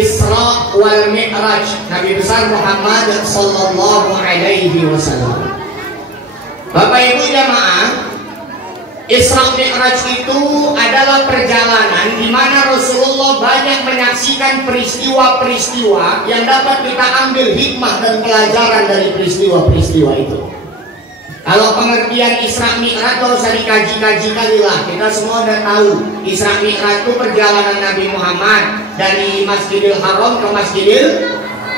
Isra wal Mi'raj Nabi besar Muhammad sallallahu alaihi wasallam. Bapak Ibu jamaah, Isra Mi'raj itu adalah perjalanan di mana Rasulullah banyak menyaksikan peristiwa-peristiwa yang dapat kita ambil hikmah dan pelajaran dari peristiwa-peristiwa itu. Kalau pengertian Isra Mi'raj gak usah dikaji-kaji kali lah. Kita semua udah tahu Isra Mi'raj itu perjalanan Nabi Muhammad dari Masjidil Haram ke Masjidil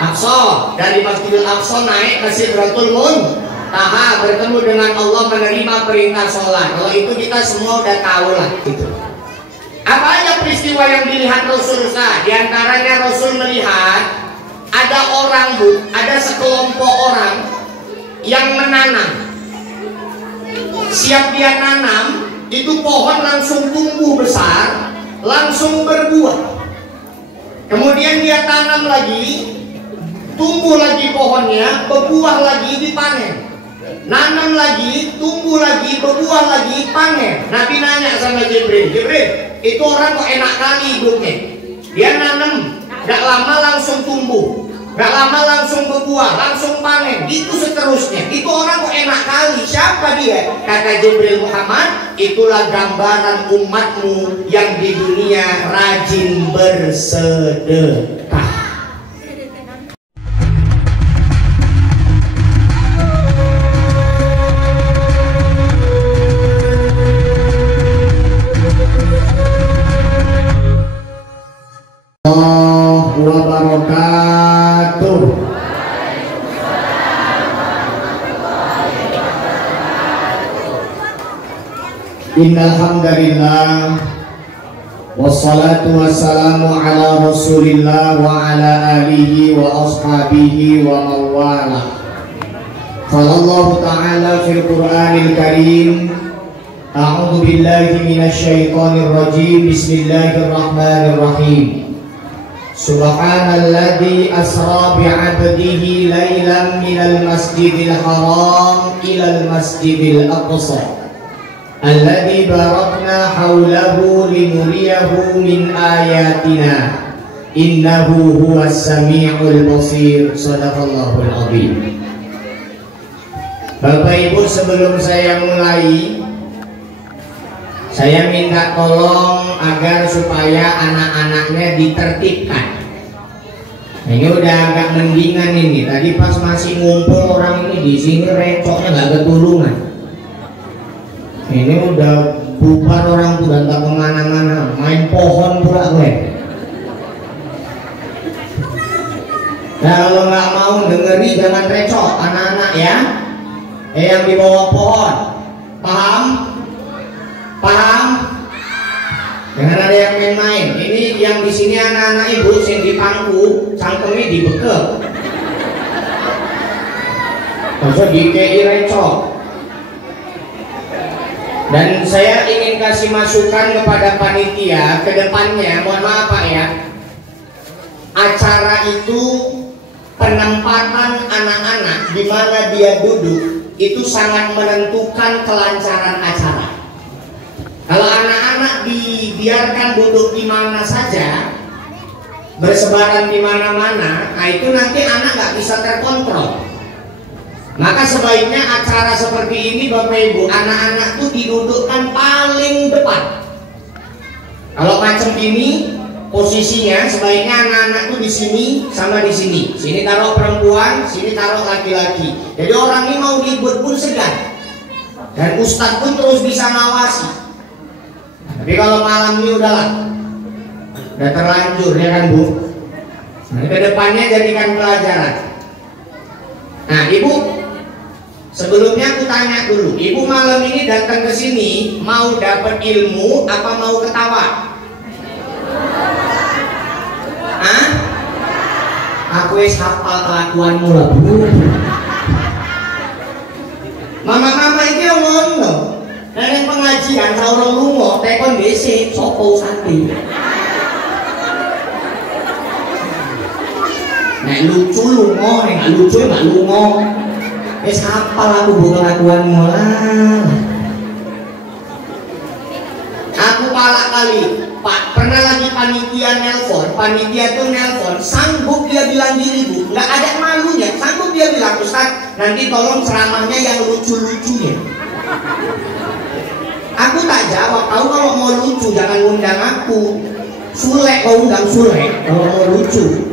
Aqsa, dari Masjidil Aqsa naik ke Sidratul Muntaha, bertemu dengan Allah, menerima perintah sholat. Kalau itu kita semua udah tahu lah gitu. Apa aja peristiwa yang dilihat Rasul? Di antaranya Rasul melihat ada orang, ada sekelompok orang yang menanam. Siap dia nanam, itu pohon langsung tumbuh besar, langsung berbuah. Kemudian dia tanam lagi, tumbuh lagi pohonnya, berbuah lagi, dipanen. Nanam lagi, tumbuh lagi, berbuah lagi, panen. Nabi nanya sama Jibril, itu orang kok enak kali hidupnya. Dia nanam, gak lama langsung tumbuh, gak lama langsung berbuah, langsung panen, gitu seterusnya. Itu orang kok enak kali. Siapa dia? Kata Jibril, Muhammad, itulah gambaran umatmu yang di dunia rajin bersedekah. Innal hamdalillah wassalatu wassalamu ala Rasulillah wa ala alihi wa ashabihi wa mawala. Qala Allah Ta'ala fil Qur'anil Karim, a'udzu billahi minasy syaithanir rajim, bismillahirrahmanirrahim. Subhanalladzi asra bi'abdihi lailan minal masjidil haram ilal masjidil aqsa alladzi barakna haulahu linuriyahu min ayatina innahu huwas sami'ul basir. Shadaqallahul azim. Bapak Ibu, sebelum saya mulai, saya minta tolong agar supaya anak-anaknya ditertibkan. Nah, ini udah agak mendingan ini. Tadi pas masih ngumpul orang ini di sini recoknya nggak ketulungan. Ini udah bubar orang tuh dan tak kemana-mana, main pohon pula gue. Nah, kalau nggak mau dengeri jangan recok anak-anak ya. Yang di bawah pohon, paham? Paham? Jangan ada yang main-main. Ini yang di sini anak-anak ibu yang di pangku, cangkemnya dibekep. Maksud di KI recok. Dan saya ingin kasih masukan kepada panitia ke depannya, mohon maaf Pak ya, acara itu penempatan anak-anak di mana dia duduk itu sangat menentukan kelancaran acara. Kalau anak-anak dibiarkan duduk di mana saja, bersebaran di mana-mana, nah itu nanti anak nggak bisa terkontrol. Maka sebaiknya acara seperti ini Bapak Ibu, anak-anak tuh didudukkan paling depan. Kalau macam ini posisinya sebaiknya anak-anak tuh di sini sama di sini. Sini taruh perempuan, sini taruh laki-laki. Jadi orang ini mau ribut pun segan. Dan ustadz pun terus bisa ngawasi. Tapi kalau malam ini udahlah, udah terlanjur ya kan Bu. Nah, ke depannya jadikan pelajaran. Nah Ibu, sebelumnya aku tanya dulu, Ibu malam ini datang ke sini mau dapat ilmu apa mau ketawa? Hah? Aku wis hafal kelakuanmu lah Bu. Mama-mama ini ngomong loh. Dan pengajian saurung lunga tekon dhisik sapa usate. Nek lucu lunga, nek lucu gak lunga. Wis hafal aku Bu kelakuanmu lah. Aku palak kali Pak, pernah lagi panitia tuh nelpon, sanggup dia bilang gini Bu, nggak ada malunya, sanggup dia bilang, Ustaz, nanti tolong ceramahnya yang lucu-lucunya. Aku tak jawab, tahu kalau mau lucu jangan undang aku. Sule, kau undang Sule kalau mau lucu.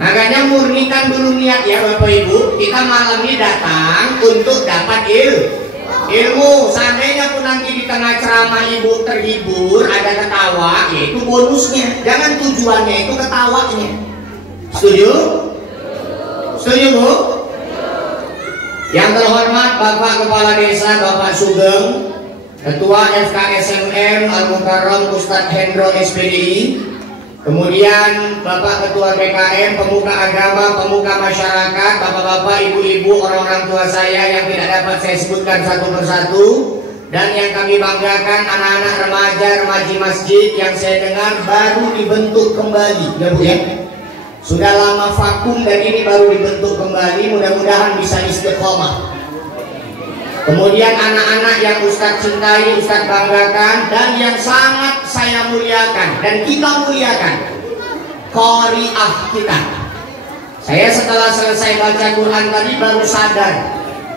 Makanya murnikan dulu niat ya Bapak Ibu, kita malam ini datang untuk dapat ilmu. Seandainya pun nanti di tengah ceramah ibu terhibur, ada ketawa, ya itu bonusnya. Jangan tujuannya itu ketawanya. Setuju? Setuju Bu? Yang terhormat Bapak Kepala Desa Bapak Sugeng, Ketua FKSMM Al-Mukarram Ustadz Hendro SPDI, kemudian Bapak Ketua BKM, pemuka agama, pemuka masyarakat, bapak-bapak, ibu-ibu, orang-orang tua saya yang tidak dapat saya sebutkan satu persatu, dan yang kami banggakan anak-anak remaji masjid yang saya dengar baru dibentuk kembali, ya Bu ya. Sudah lama vakum dan ini baru dibentuk kembali, mudah-mudahan bisa istiqomah. Kemudian anak-anak yang Ustadz cintai, Ustadz banggakan, dan yang sangat saya muliakan dan kita muliakan, qari'ah kita. Saya setelah selesai baca Quran tadi baru sadar,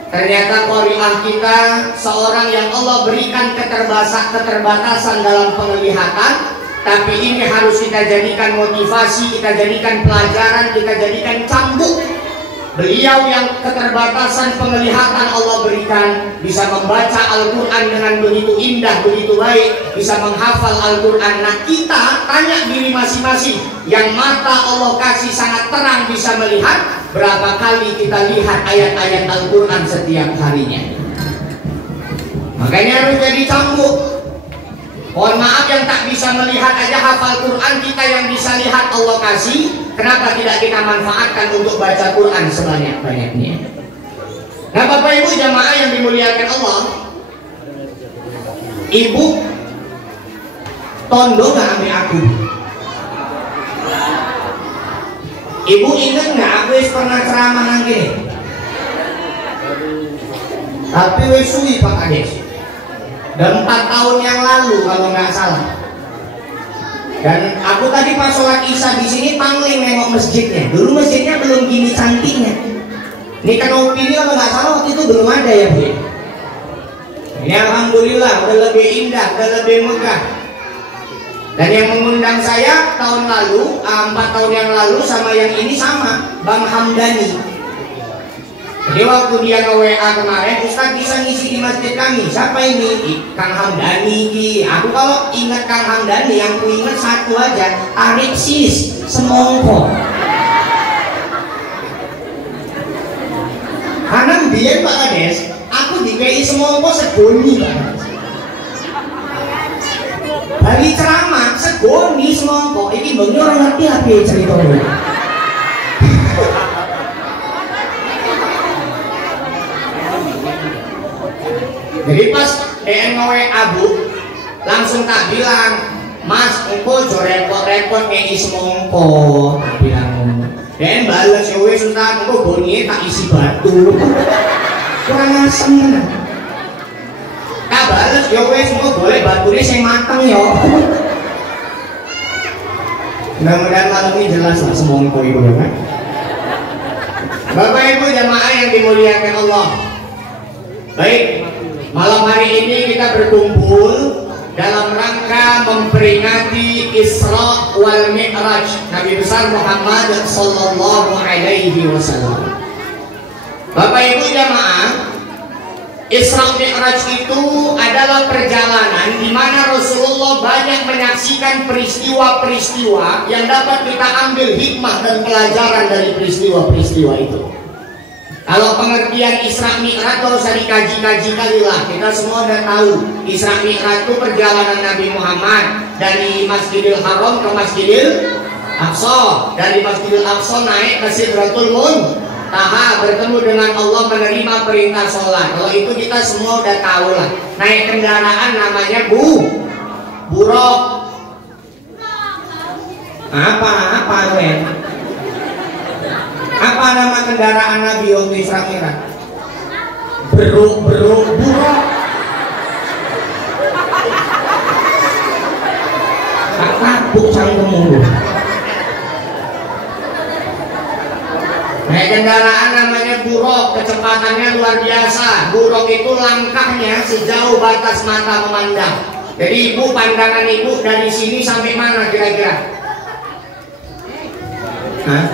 ternyata qari'ah kita seorang yang Allah berikan keterbatasan dalam penglihatan, tapi ini harus kita jadikan motivasi, kita jadikan pelajaran, kita jadikan cambuk. Beliau yang keterbatasan penglihatan Allah berikan bisa membaca Al-Quran dengan begitu indah, begitu baik, bisa menghafal Al-Quran. Nah kita tanya diri masing-masing, yang mata Allah kasih sangat terang bisa melihat, berapa kali kita lihat ayat-ayat Al-Quran setiap harinya. Makanya harus jadi cambuk. Mohon maaf yang tak bisa melihat aja hafal Quran, kita yang bisa lihat Allah kasih, kenapa tidak kita manfaatkan untuk baca Quran sebanyak-banyaknya? Nah Bapak Ibu jamaah yang dimuliakan Allah, Ibu tondo nggak ambil aku? Ibu ingat nggak aku pernah ceramah nanti? Tapi wis suwi Pak Kades. Dan 4 tahun yang lalu kalau nggak salah. Dan aku tadi pas sholat isya di sini pangling nengok masjidnya. Dulu masjidnya belum gini cantiknya. Ini kanopi ini kalau nggak salah waktu itu belum ada ya Bu. Ini alhamdulillah udah lebih indah, udah lebih megah. Dan yang mengundang saya tahun lalu, 4 tahun yang lalu sama yang ini sama, Bang Hamdani. Jadi waktu dia nge-WA kemarin, Ustaz bisa ngisi di masjid kami. Siapa ini? Kang Hamdani. Aku kalau ingat Kang Hamdani, yang ku ingat satu aja, tarik sis, semongko. Karena biar Pak Kades, aku dikei semongko segoni Pak. Bagi ceramah, segoni semongko. Ini bengi orang ngerti apa ceritanya. Jadi pas DNW Abu langsung tak bilang, Mas, engko jo repot-repot ngei semongko. Tak bilang dan balas ya wis Ustaz, engko bonnie tak isi batu. Kurang asem. Tak balas ya wis, engko boleh batune sing mateng ya. Mudah-mudahan malam ini jelas lah semongko itu kan. Bapak Ibu jamaah yang dimuliakan Allah. Baik, malam hari ini kita berkumpul dalam rangka memperingati Isra wal Mi'raj Nabi besar Muhammad sallallahu alaihi wasallam. Bapak Ibu jamaah, Isra Mi'raj itu adalah perjalanan di mana Rasulullah banyak menyaksikan peristiwa-peristiwa yang dapat kita ambil hikmah dan pelajaran dari peristiwa-peristiwa itu. Kalau pengertian Isra Mi'raj gak usah dikaji-kaji kali lah. Kita semua udah tahu Isra Mi'raj itu perjalanan Nabi Muhammad dari Masjidil Haram ke Masjidil Aqsa, dari Masjidil Aqsa naik ke Sidratul Muntaha, bertemu dengan Allah, menerima perintah sholat. Kalau itu kita semua udah tahu lah. Naik kendaraan namanya buruk. Apa Ren? Apa nama kendaraan Nabi waktu Isra Mi'raj? Buruk. kapuk cangkemmu. Naik kendaraan namanya buruk, kecepatannya luar biasa. Buruk itu langkahnya sejauh batas mata memandang. Jadi ibu, pandangan ibu dari sini sampai mana kira-kira? Hah?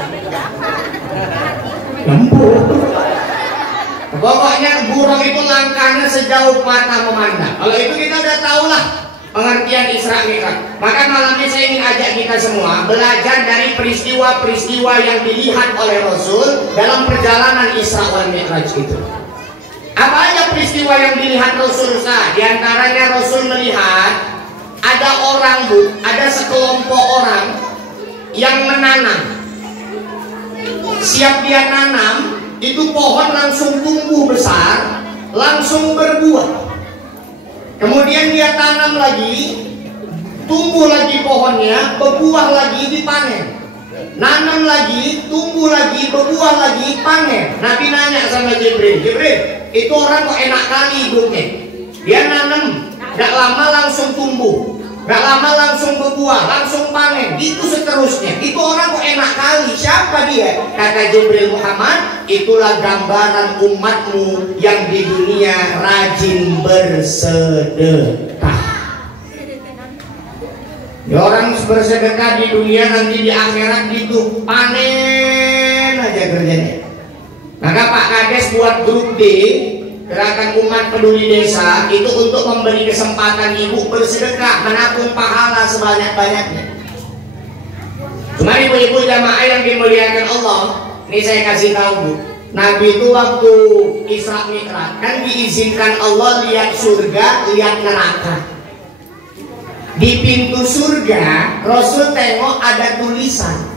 Lempur. Pokoknya buruk itu langkahnya sejauh mata memandang. Kalau itu kita udah tahu lah pengertian Isra Mi'raj. Maka malam ini saya ingin ajak kita semua belajar dari peristiwa-peristiwa yang dilihat oleh Rasul dalam perjalanan Isra wal Mi'raj itu. Apa aja peristiwa yang dilihat Rasul? Di antaranya Rasul melihat ada orang, ada sekelompok orang yang menanam. Siap dia nanam, itu pohon langsung tumbuh besar, langsung berbuah. Kemudian dia tanam lagi, tumbuh lagi pohonnya, berbuah lagi, dipanen. Nanam lagi, tumbuh lagi, berbuah lagi, panen. Nabi nanya sama Jibril, Jibril, itu orang kok enak kali hidupnya. Dia nanam, gak lama langsung tumbuh, gak lama langsung berbuah, langsung panen, gitu seterusnya. Itu orang kok enak kali. Siapa dia? Kata Jibril, Muhammad, itulah gambaran umatmu yang di dunia rajin bersedekah. Ya, orang bersedekah di dunia, nanti di akhirat gitu, panen aja kerjanya. Maka Pak Kades buat grup D, Gerakan Umat Peduli Desa, itu untuk memberi kesempatan ibu bersedekah, menabung pahala sebanyak-banyaknya. Cuma ibu-ibu jamaah yang dimuliakan Allah, ini saya kasih tahu Bu, Nabi itu waktu Isra Mi'raj kan diizinkan Allah lihat surga, lihat neraka. Di pintu surga Rasul tengok ada tulisan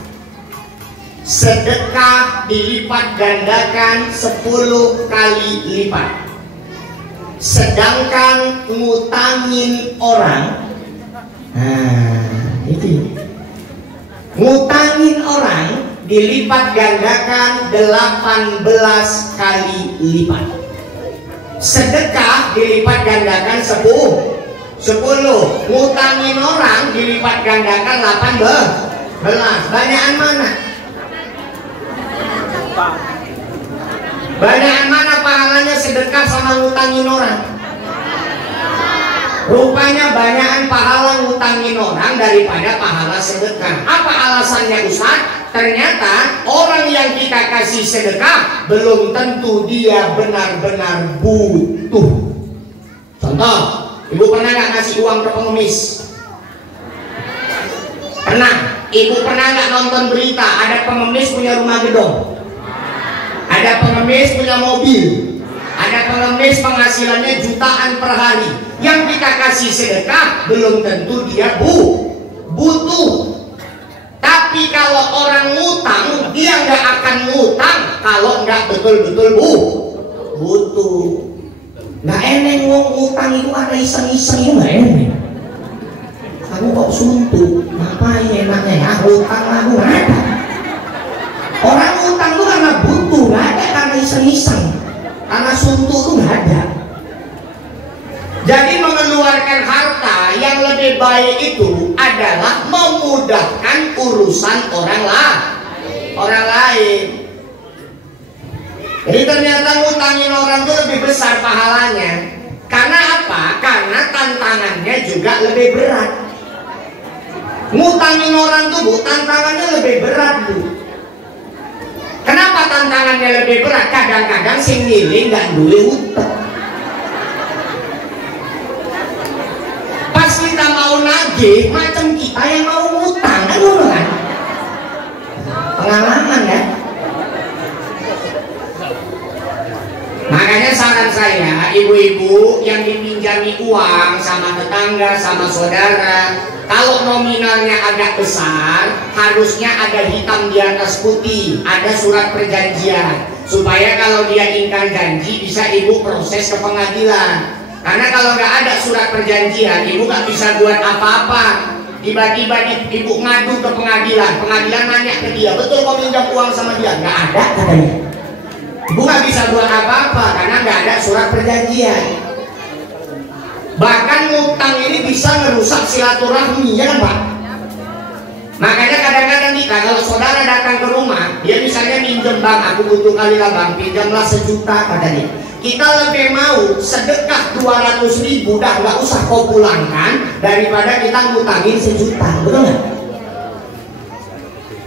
sedekah dilipat gandakan 10 kali lipat. Sedangkan ngutangin orang, itu ngutangin orang dilipat gandakan 18 kali lipat. Sedekah dilipat gandakan 10. Ngutangin orang dilipat gandakan 18. Banyakan mana? Banyakan mana pahalanya sedekah sama ngutangin orang? Rupanya banyakan pahala ngutangin orang daripada pahala sedekah. Apa alasannya Ustaz? Ternyata orang yang kita kasih sedekah belum tentu dia benar-benar butuh. Contoh, ibu pernah nggak ngasih uang ke pengemis? Pernah. Ibu pernah nggak nonton berita ada pengemis punya rumah gedung? Ada pengemis punya mobil, ada pengemis penghasilannya jutaan per hari. Yang kita kasih sedekah belum tentu dia butuh. Tapi kalau orang ngutang, dia nggak akan ngutang kalau nggak betul-betul butuh. Nggak eneng ngomong ngutang itu ada iseng-iseng, nggak eneng. Aku kok suntuk, ngapain enaknya ya ngutang aku nggak ada. Orang ngutang tuh karena butuh, nggak ada karena iseng-iseng, karena suntuk tuh nggak ada. Jadi mengeluarkan harta yang lebih baik itu adalah memudahkan urusan orang lain. Jadi ternyata ngutangin orang itu lebih besar pahalanya. Karena apa? Karena tantangannya juga lebih berat. Ngutangin orang tuh Bu, tantangannya lebih berat Bu. Kenapa tantangannya lebih berat? Kadang-kadang sing ngiling nggak duwe utang. Pas kita mau nagih, macam kita yang mau ngutang kan dulu kan? Pengalaman ya. Makanya saran saya, ibu-ibu yang dipinjami uang sama tetangga, sama saudara, kalau nominalnya agak besar, harusnya ada hitam di atas putih, ada surat perjanjian, supaya kalau dia ingkar janji bisa ibu proses ke pengadilan. Karena kalau nggak ada surat perjanjian, ibu nggak bisa buat apa-apa. Tiba-tiba ibu ngadu ke pengadilan, pengadilan nanya ke dia, betul kau pinjam uang sama dia? Nggak ada katanya. Ibu nggak bisa buat apa-apa karena nggak ada surat perjanjian. Bahkan ngutang ini bisa merusak silaturahmi, ya kan Pak? Makanya kadang-kadang kita kalau saudara datang ke rumah, dia misalnya minjem bang, aku butuh kali lah bang, pinjamlah 1 juta katanya. Kita lebih mau sedekah 200.000, dah nggak usah kau pulangkan daripada kita ngutangin 1 juta, betul nggak?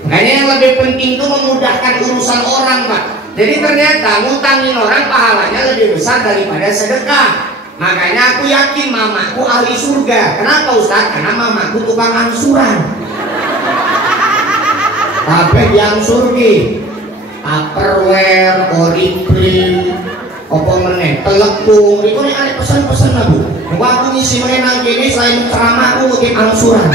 Makanya yang lebih penting itu memudahkan urusan orang, Pak. Jadi ternyata ngutangin orang pahalanya lebih besar daripada sedekah. Makanya aku yakin mamaku ahli surga. Kenapa Ustaz? Karena mamaku tukang angsuran. Tapi yang surgi Tupperware, Oriflame, apa meneh, telepon, itu nih ada pesan-pesan lah Bu. Aku ngisi menang gini selain ceramah aku ngutip angsuran.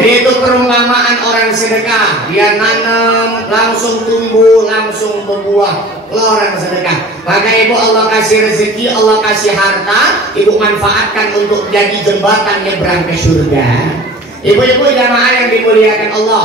Jadi itu perumpamaan orang sedekah, dia nanam langsung tumbuh, langsung berbuah. Orang sedekah. Maka ibu Allah kasih rezeki, Allah kasih harta, ibu manfaatkan untuk jadi jembatan nyebrang ke surga. Ibu-ibu jamaah yang dimuliakan Allah.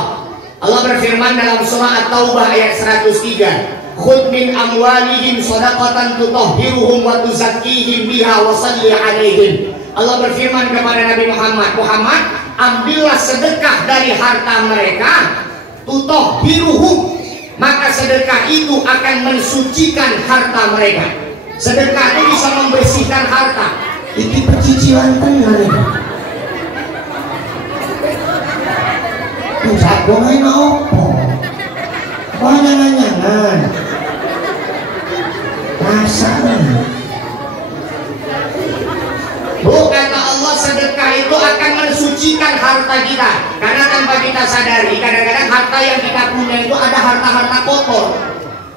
Allah berfirman dalam surah At-Taubah ayat 103. Khudh min amwalihim shadaqatan tutahhiruhum wa tuzakkihim biha wa shalli 'alaihim. Allah berfirman kepada Nabi Muhammad, Muhammad, ambillah sedekah dari harta mereka, tutahhiruhum, maka sedekah itu akan mensucikan harta mereka. Sedekah itu bisa membersihkan harta. Iki pecicilan tenan. Jagongan opo? Banyak-banyakan. Rasanya. Bu, kata Allah, sedekah itu akan mensucikan harta kita. Karena tanpa kita sadari, kadang-kadang harta yang kita punya itu ada harta-harta kotor,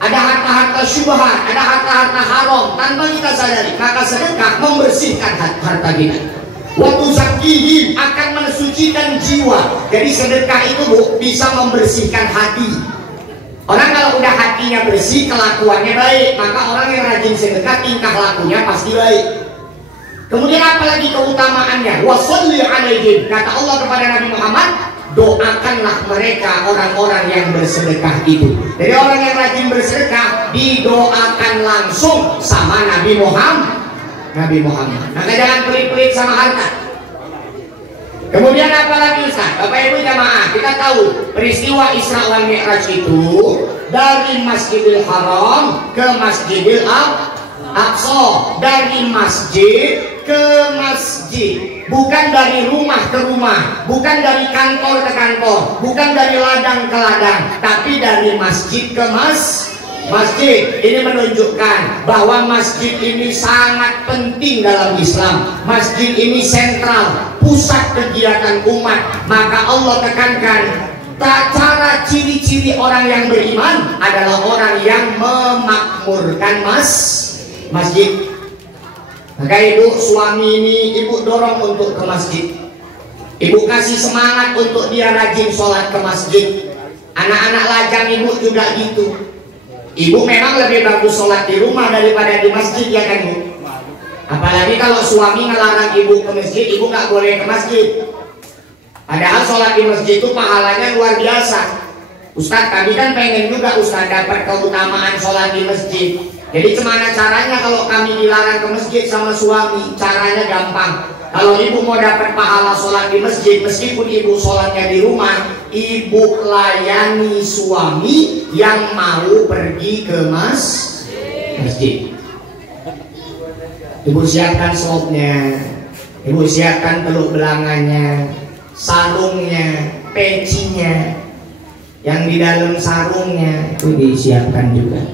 ada harta-harta syubhat, ada harta-harta haram. Tanpa kita sadari, maka sedekah membersihkan harta kita. Waktu zakihim akan mensucikan jiwa. Jadi sedekah itu Bu, bisa membersihkan hati. Orang kalau udah hatinya bersih, kelakuannya baik, maka orang yang rajin sedekah tingkah lakunya pasti baik. Kemudian apalagi keutamaannya? Washolli 'alaihim. Kata Allah kepada Nabi Muhammad, doakanlah mereka orang-orang yang bersedekah itu. Jadi orang yang rajin bersedekah didoakan langsung sama Nabi Muhammad. Maka jangan pelit-pelit sama harta. Kemudian apalagi Ustaz? Bapak Ibu jamaah, kita tahu peristiwa Isra wal Mi'raj itu dari Masjidil Haram ke Masjidil Aqsa, dari masjid ke masjid, bukan dari rumah ke rumah, bukan dari kantor ke kantor, bukan dari ladang ke ladang, tapi dari masjid ke masjid. Ini menunjukkan bahwa masjid ini sangat penting dalam Islam. Masjid ini sentral, pusat kegiatan umat. Maka Allah tekankan, cara ciri-ciri orang yang beriman adalah orang yang memakmurkan masjid. Maka ibu suami ini ibu dorong untuk ke masjid. Ibu kasih semangat untuk dia rajin sholat ke masjid. Anak-anak lajang ibu juga gitu. Ibu memang lebih bagus sholat di rumah daripada di masjid, ya kan Bu? Apalagi kalau suami ngelarang ibu ke masjid, ibu nggak boleh ke masjid. Padahal sholat di masjid itu pahalanya luar biasa. Ustadz, kami kan pengen juga Ustadz dapat keutamaan sholat di masjid. Jadi gimana caranya kalau kami dilarang ke masjid sama suami? Caranya gampang. Kalau ibu mau dapat pahala sholat di masjid, meskipun ibu sholatnya di rumah, ibu layani suami yang mau pergi ke masjid. Ibu siapkan slopnya, ibu siapkan teluk belangannya, sarungnya, pecinya, yang di dalam sarungnya itu disiapkan juga.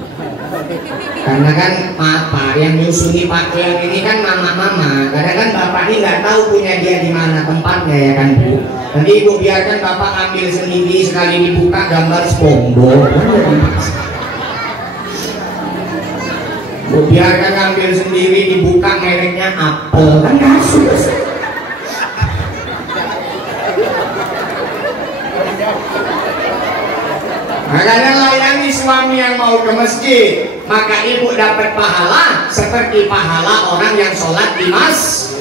Karena kan papa yang nyusuni pakaian ini kan mama-mama. Kadang kan bapak ini nggak tahu punya dia di mana tempatnya, ya kan Bu. Nanti ibu biarkan bapak ambil sendiri, sekali dibuka gambar SpongeBob. Bu biarkan ambil sendiri, dibuka mereknya Apple, kan kasus. Makanya layani suami yang mau ke masjid, maka ibu dapat pahala seperti pahala orang yang sholat di masjid.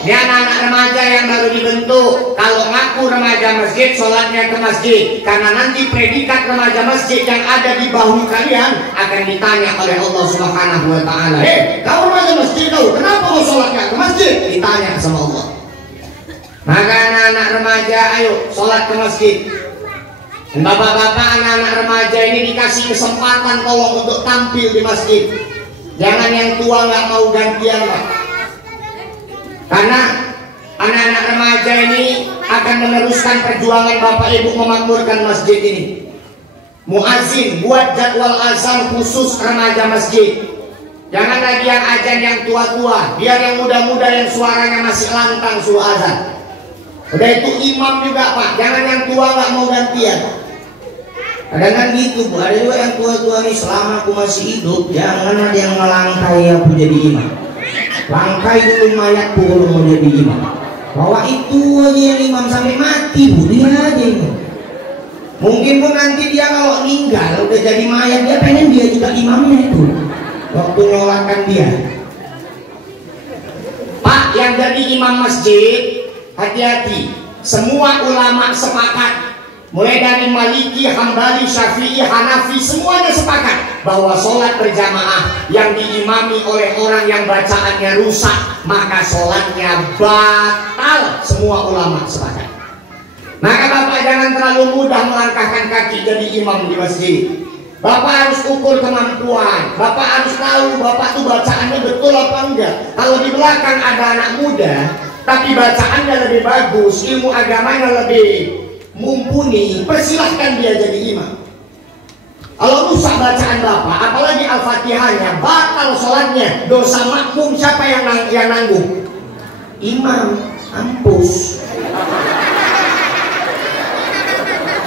Ini anak-anak remaja yang baru dibentuk. Kalau ngaku remaja masjid, sholatnya ke masjid. Karena nanti predikat remaja masjid yang ada di bahu kalian akan ditanya oleh Allah Subhanahu wa Ta'ala. Kau remaja masjid kau, kenapa kau sholatnya ke masjid? Ditanya sama Allah. Maka anak-anak remaja, ayo sholat ke masjid. Dan bapak-bapak, anak-anak remaja ini dikasih kesempatan tolong untuk tampil di masjid. Jangan yang tua nggak mau gantian, Pak. Karena anak-anak remaja ini akan meneruskan perjuangan Bapak Ibu memakmurkan masjid ini. Muazzin buat jadwal azan khusus remaja masjid. Jangan lagi yang azan yang tua-tua, biar yang muda-muda yang suaranya masih lantang suruh azan. Udah itu imam juga, Pak. Jangan yang tua nggak mau gantian. Kadang-kadang gitu, Bu. Ada juga yang tua-tua nih, selama aku masih hidup jangan ada yang melangkai aku jadi imam. Langkai dulu mayatku kalau mau jadi imam. Bawa itu aja yang imam sampai mati, Bu. Dia aja imam. Mungkin pun nanti dia kalau meninggal udah jadi mayat, dia pengen dia juga imamnya itu waktu nyolatkan dia. Pak, yang jadi imam masjid, hati-hati. Semua ulama sepakat, mulai dari Maliki, Hambali, Syafi'i, Hanafi, semuanya sepakat bahwa sholat berjamaah yang diimami oleh orang yang bacaannya rusak, maka sholatnya batal. Semua ulama sepakat. Maka Bapak jangan terlalu mudah melangkahkan kaki jadi imam di masjid. Bapak harus ukur kemampuan. Bapak harus tahu Bapak tuh bacaannya betul apa enggak. Kalau di belakang ada anak muda tapi bacaannya lebih bagus, ilmu agamanya lebih mumpuni, persilahkan dia jadi imam. Kalau rusak bacaan Bapak, apalagi Al-Fatihahnya, batal sholatnya. Dosa makmum siapa yang nanggung? Imam. Ampus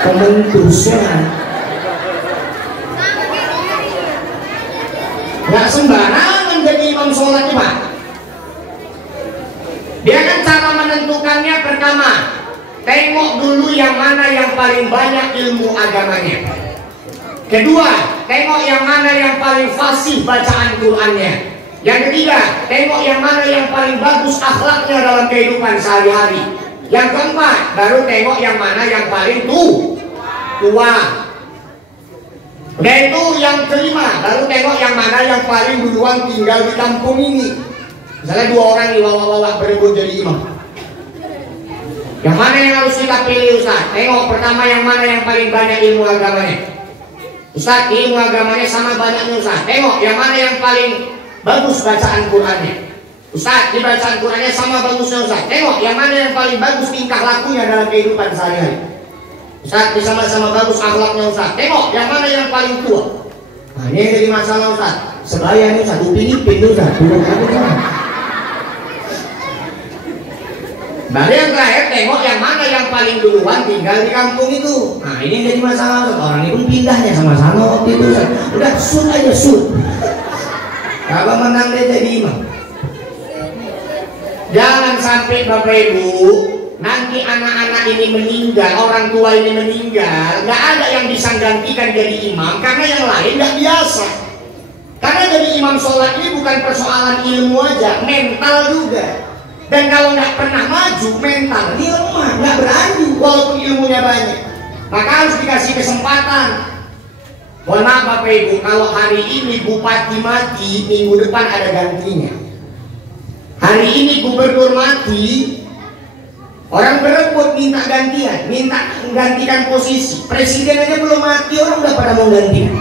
pementusnya. Nggak sembarangan jadi imam sholatnya, Pak. Dia kan cara menentukannya, pertama tengok dulu yang mana yang paling banyak ilmu agamanya. Kedua, tengok yang mana yang paling fasih bacaan Qur'annya. Yang ketiga, tengok yang mana yang paling bagus akhlaknya dalam kehidupan sehari-hari. Yang keempat, baru tengok yang mana yang paling tua. Dan itu yang kelima, baru tengok yang mana yang paling duluan tinggal di kampung ini. Misalnya dua orang dibawa-bawa berebut jadi imam. Yang mana yang harus kita pilih, Ustaz? Tengok pertama yang mana yang paling banyak ilmu agamanya. Ustaz, ilmu agamanya sama banyaknya, Ustaz. Tengok yang mana yang paling bagus bacaan Qur'annya. Ustaz, di bacaan Qur'annya sama bagusnya, Ustaz. Tengok yang mana yang paling bagus tingkah lakunya dalam kehidupan sehari-hari. Ustaz, sama-sama bagus akhlaknya, Ustaz. Tengok yang mana yang paling tua. Nah, ini yang jadi masalah, Ustaz. Sebaya ini Ustaz, upin-ipin Ustaz. Baru yang terakhir, tengok yang mana yang paling duluan tinggal di kampung itu. Nah, ini yang jadi masalah, Ustaz. Orang ini pun pindahnya sama-sama waktu itu, Ustaz. Udah shoot aja, shoot. Kalau menang dia jadi imam. Jangan sampai Bapak Ibu nanti anak-anak ini meninggal, orang tua ini meninggal, nggak ada yang bisa gantikan jadi imam karena yang lain nggak biasa. Karena jadi imam sholat ini bukan persoalan ilmu aja, mental juga. Dan kalau nggak pernah maju, mental ini lemah, nggak berani walaupun ilmunya banyak. Maka harus dikasih kesempatan. Mohon maaf Bapak Ibu, kalau hari ini bupati mati, minggu depan ada gantinya. Hari ini gubernur mati, orang berebut minta gantian, minta menggantikan posisi. Presiden aja belum mati, orang udah pada mau gantian.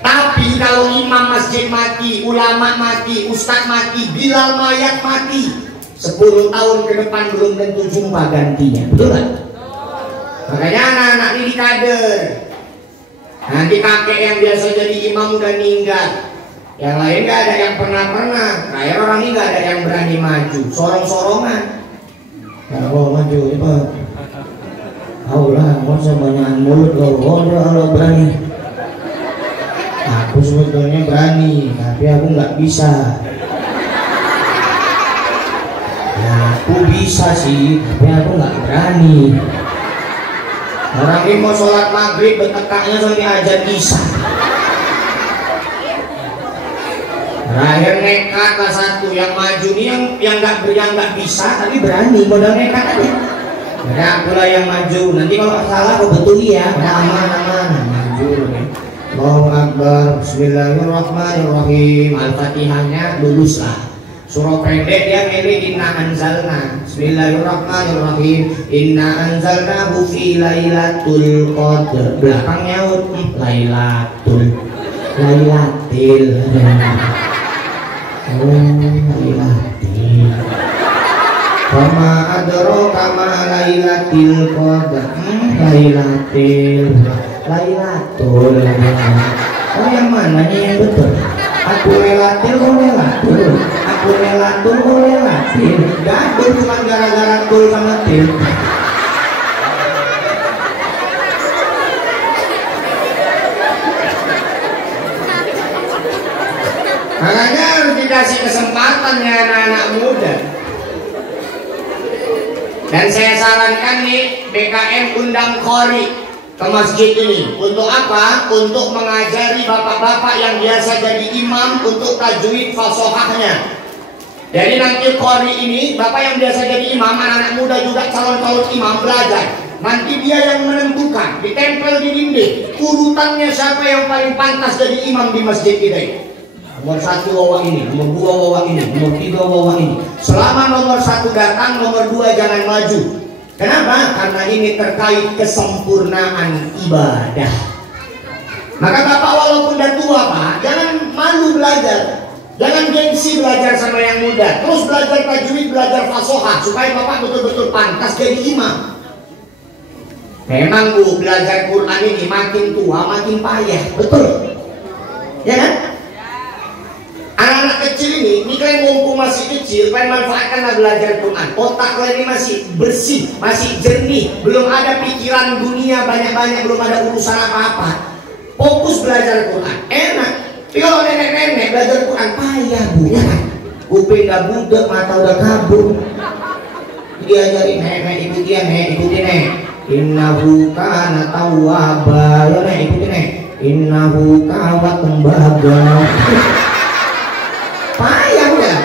Tapi kalau imam masjid mati, ulama mati, ustadz mati, bilal mayat mati, 10 tahun ke depan belum tentu jumpa gantinya. Betul kan? Makanya anak-anak ini kader. Nanti kakek yang biasa jadi imam udah meninggal, yang lain gak ada yang pernah. Kayak orang ini gak ada yang berani maju, sorong-sorongan. Kalau maju ya Pak, tahu lah, masa banyak mulut kalau berani. Aku sebetulnya berani, tapi aku nggak bisa. Ya aku bisa sih, tapi aku nggak berani. Orang ini mau sholat maghrib betekaknya sampai azan isya. Terakhir nekat lah satu yang maju nih yang nggak bisa tapi berani modal nekat aja. Ada pula yang maju nanti kalau salah kok betul ya. Aman maju. Allahu Akbar. Bismillahirrahmanirrahim. Al-Fatihahnya lulus lah. Surah pendek dia milih inna anzalna. Bismillahirrahmanirrahim. Inna anzalnahu fi lailatul qadr. Belakang nyaut lailatil. Lailatil. Kama adraka ma lailatil qadr. Lailatul. Oh yang mana nih yang betul? Aku relatil kok relatul. Aku relatul kok relatil. Gaduh cuma gara-gara tul sama til. Makanya harus dikasih kesempatannya anak-anak muda. Dan saya sarankan nih BKM undang Qori ke masjid ini. Untuk apa? Untuk mengajari bapak-bapak yang biasa jadi imam untuk tajwid fasohahnya. Jadi nanti Qori ini bapak yang biasa jadi imam, anak-anak muda juga calon-calon imam belajar. Nanti dia yang menentukan, ditempel di dinding urutannya siapa yang paling pantas jadi imam di masjid kita ini. Nomor 1 bawa ini, nomor 2 bawa ini, nomor 3 bawa ini. Selama nomor 1 datang, nomor 2 jangan maju. Kenapa? Karena ini terkait kesempurnaan ibadah. Maka bapak walaupun udah tua pak, jangan malu belajar. Jangan gengsi belajar sama yang muda. Terus belajar tajwid, belajar fasohah supaya bapak betul-betul pantas jadi imam. Memang bu, belajar Quran ini makin tua makin payah, betul? Ya kan? Anak-anak kecil ini kalian mumpung masih kecil, kalian manfaatkanlah belajar Quran. Otak kalian ini masih bersih, masih jernih, belum ada pikiran dunia banyak-banyak, belum ada urusan apa-apa. Fokus belajar Quran, enak. Tapi kalau nenek-nenek belajar Quran payah bu, ya kan? Kuping udah budek, mata udah kabur. Diajarin nenek, ikuti nek. Innahu kana tawwaba, ya nek ikuti nek. Innahu kawat tembaga. Payah ya.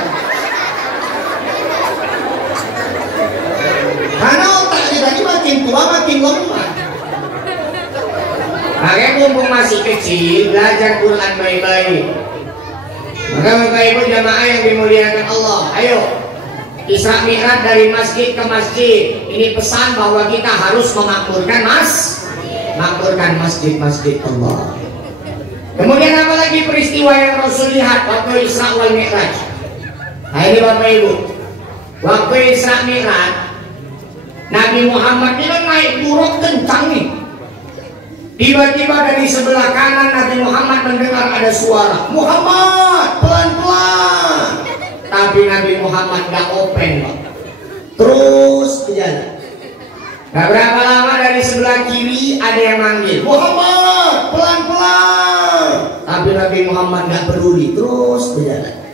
Karena otak kita ini makin tua makin lemah. Makanya mumpung masih kecil belajar Quran baik-baik. Maka Bapak Ibu jamaah yang dimuliakan Allah, ayo Isra Mi'raj dari masjid ke masjid. Ini pesan bahwa kita harus memakmurkan masjid-masjid Allah. Kemudian apa lagi peristiwa yang Rasul lihat waktu Isra wal Mi'raj? Nah ini Bapak Ibu, waktu Isra Mi'raj Nabi Muhammad ini kan naik buruk kencang nih. Tiba-tiba dari sebelah kanan Nabi Muhammad mendengar ada suara, Muhammad pelan-pelan. Tapi Nabi Muhammad gak open Pak. Terus berjalan. Gak berapa lama dari sebelah kiri ada yang manggil, Muhammad pelan-pelan. Tapi Nabi Muhammad gak peduli, terus berjalan.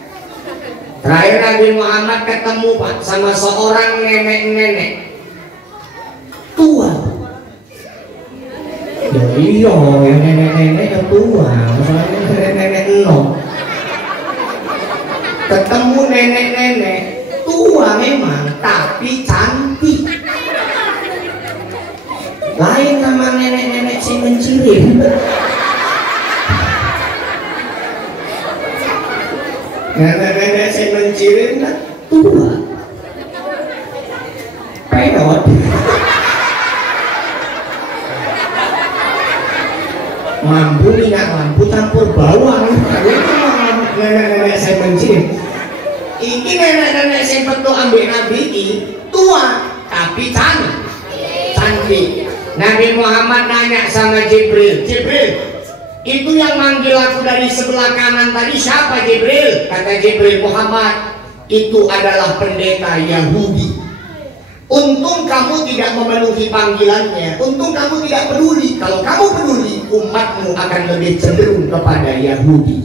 Terakhir Nabi Muhammad ketemu Pak sama seorang nenek-nenek tua. Ya iya, yang nenek-nenek yang tua, masalahnya nenek-nenek no. Ketemu nenek-nenek tua memang, tapi cantik. Lain sama nenek-nenek si mencirim. Nenek-nenek si mencirim kan tua, peot. Mampu minyak lampu campur bawang. Nenek-nenek saya mencirim. Ini nenek-nenek saya betul ambil Nabi ini tua tapi cantik. Nabi Muhammad nanya sama Jibril, itu yang manggil aku dari sebelah kanan tadi siapa Jibril? Kata Jibril, Muhammad itu adalah pendeta Yahudi. Untung kamu tidak memenuhi panggilannya, untung kamu tidak peduli. Kalau kamu peduli, umatmu akan lebih cenderung kepada Yahudi.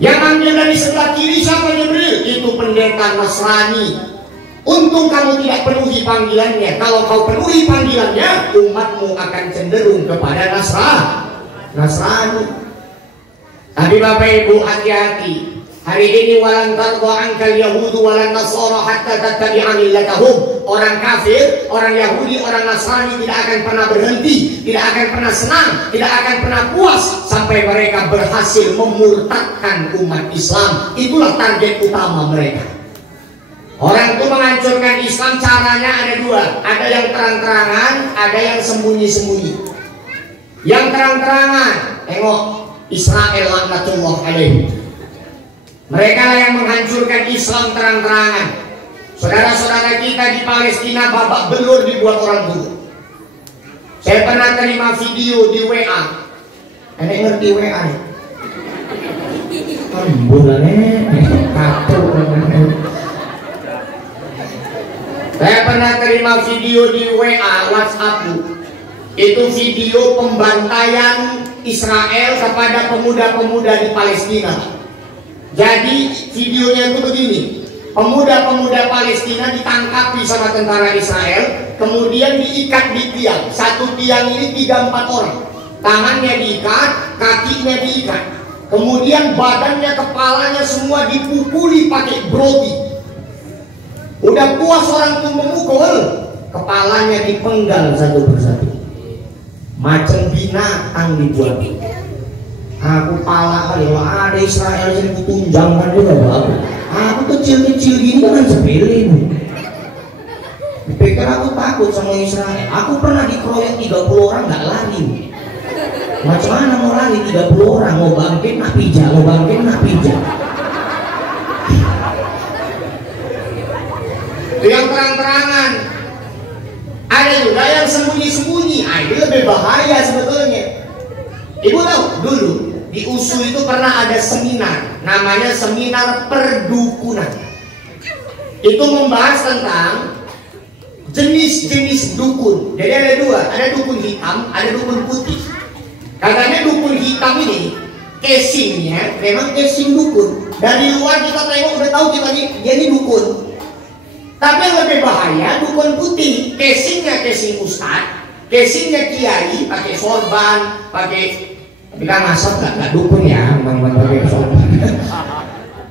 Yang manggil dari sebelah kiri siapa Jibril? Itu pendeta Nasrani. Untung kamu tidak penuhi panggilannya. Kalau kau penuhi panggilannya, umatmu akan cenderung kepada Nasrani. Tapi Bapak Ibu hati-hati. Hari ini walan tarda ankal yahudu walan nasara hatta tattabi'a millatahum. Orang kafir, orang Yahudi, orang Nasrani tidak akan pernah berhenti, tidak akan pernah senang, tidak akan pernah puas sampai mereka berhasil memurtadkan umat Islam. Itulah target utama mereka. Orang itu menghancurkan Islam caranya ada dua. Ada yang terang-terangan, ada yang sembunyi-sembunyi. Yang terang-terangan, tengok Israel laknatullah alaihi. Mereka yang menghancurkan Islam terang-terangan. Saudara-saudara kita di Palestina babak belur dibuat orang dulu. Saya pernah terima video di WA. Anda ngerti WA nih? Saya pernah terima video di WA WhatsApp. Itu video pembantaian Israel kepada pemuda-pemuda di Palestina. Jadi videonya itu begini. Pemuda-pemuda Palestina ditangkapi sama tentara Israel, kemudian diikat di tiang. Satu tiang ini 3-4 orang. Tangannya diikat, kakinya diikat. Kemudian badannya, kepalanya semua dipukuli pakai brodi. Udah puas orang tuh memukul, kepalanya dipenggal satu persatu. Macam binatang dibuat. Aku pala kali, ada Israel yang kutunjangkan juga bagus. Aku kecil-kecil gini kan sepele. Pikir aku takut sama Israel. Aku pernah dikeroyok 30 orang nggak lari. Macam mana mau lari 30 orang? Mau bangkit nak pijak, mau bangkit nak pijak. Yang terang-terangan. Ada juga yang sembunyi-sembunyi. Ini lebih bahaya sebetulnya. Ibu tahu dulu di USU itu pernah ada seminar, namanya seminar perdukunan. Itu membahas tentang jenis-jenis dukun. Jadi ada dua, ada dukun hitam, ada dukun putih. Katanya dukun hitam ini casingnya memang casing dukun. Dari luar kita tengok udah tahu kita dia ini dukun. Tapi yang lebih bahaya dukun putih, casingnya casing ustadz, casingnya kiai, pakai sorban, pakai. Tapi kan asal nggak dukun ya, memang pakai sorban,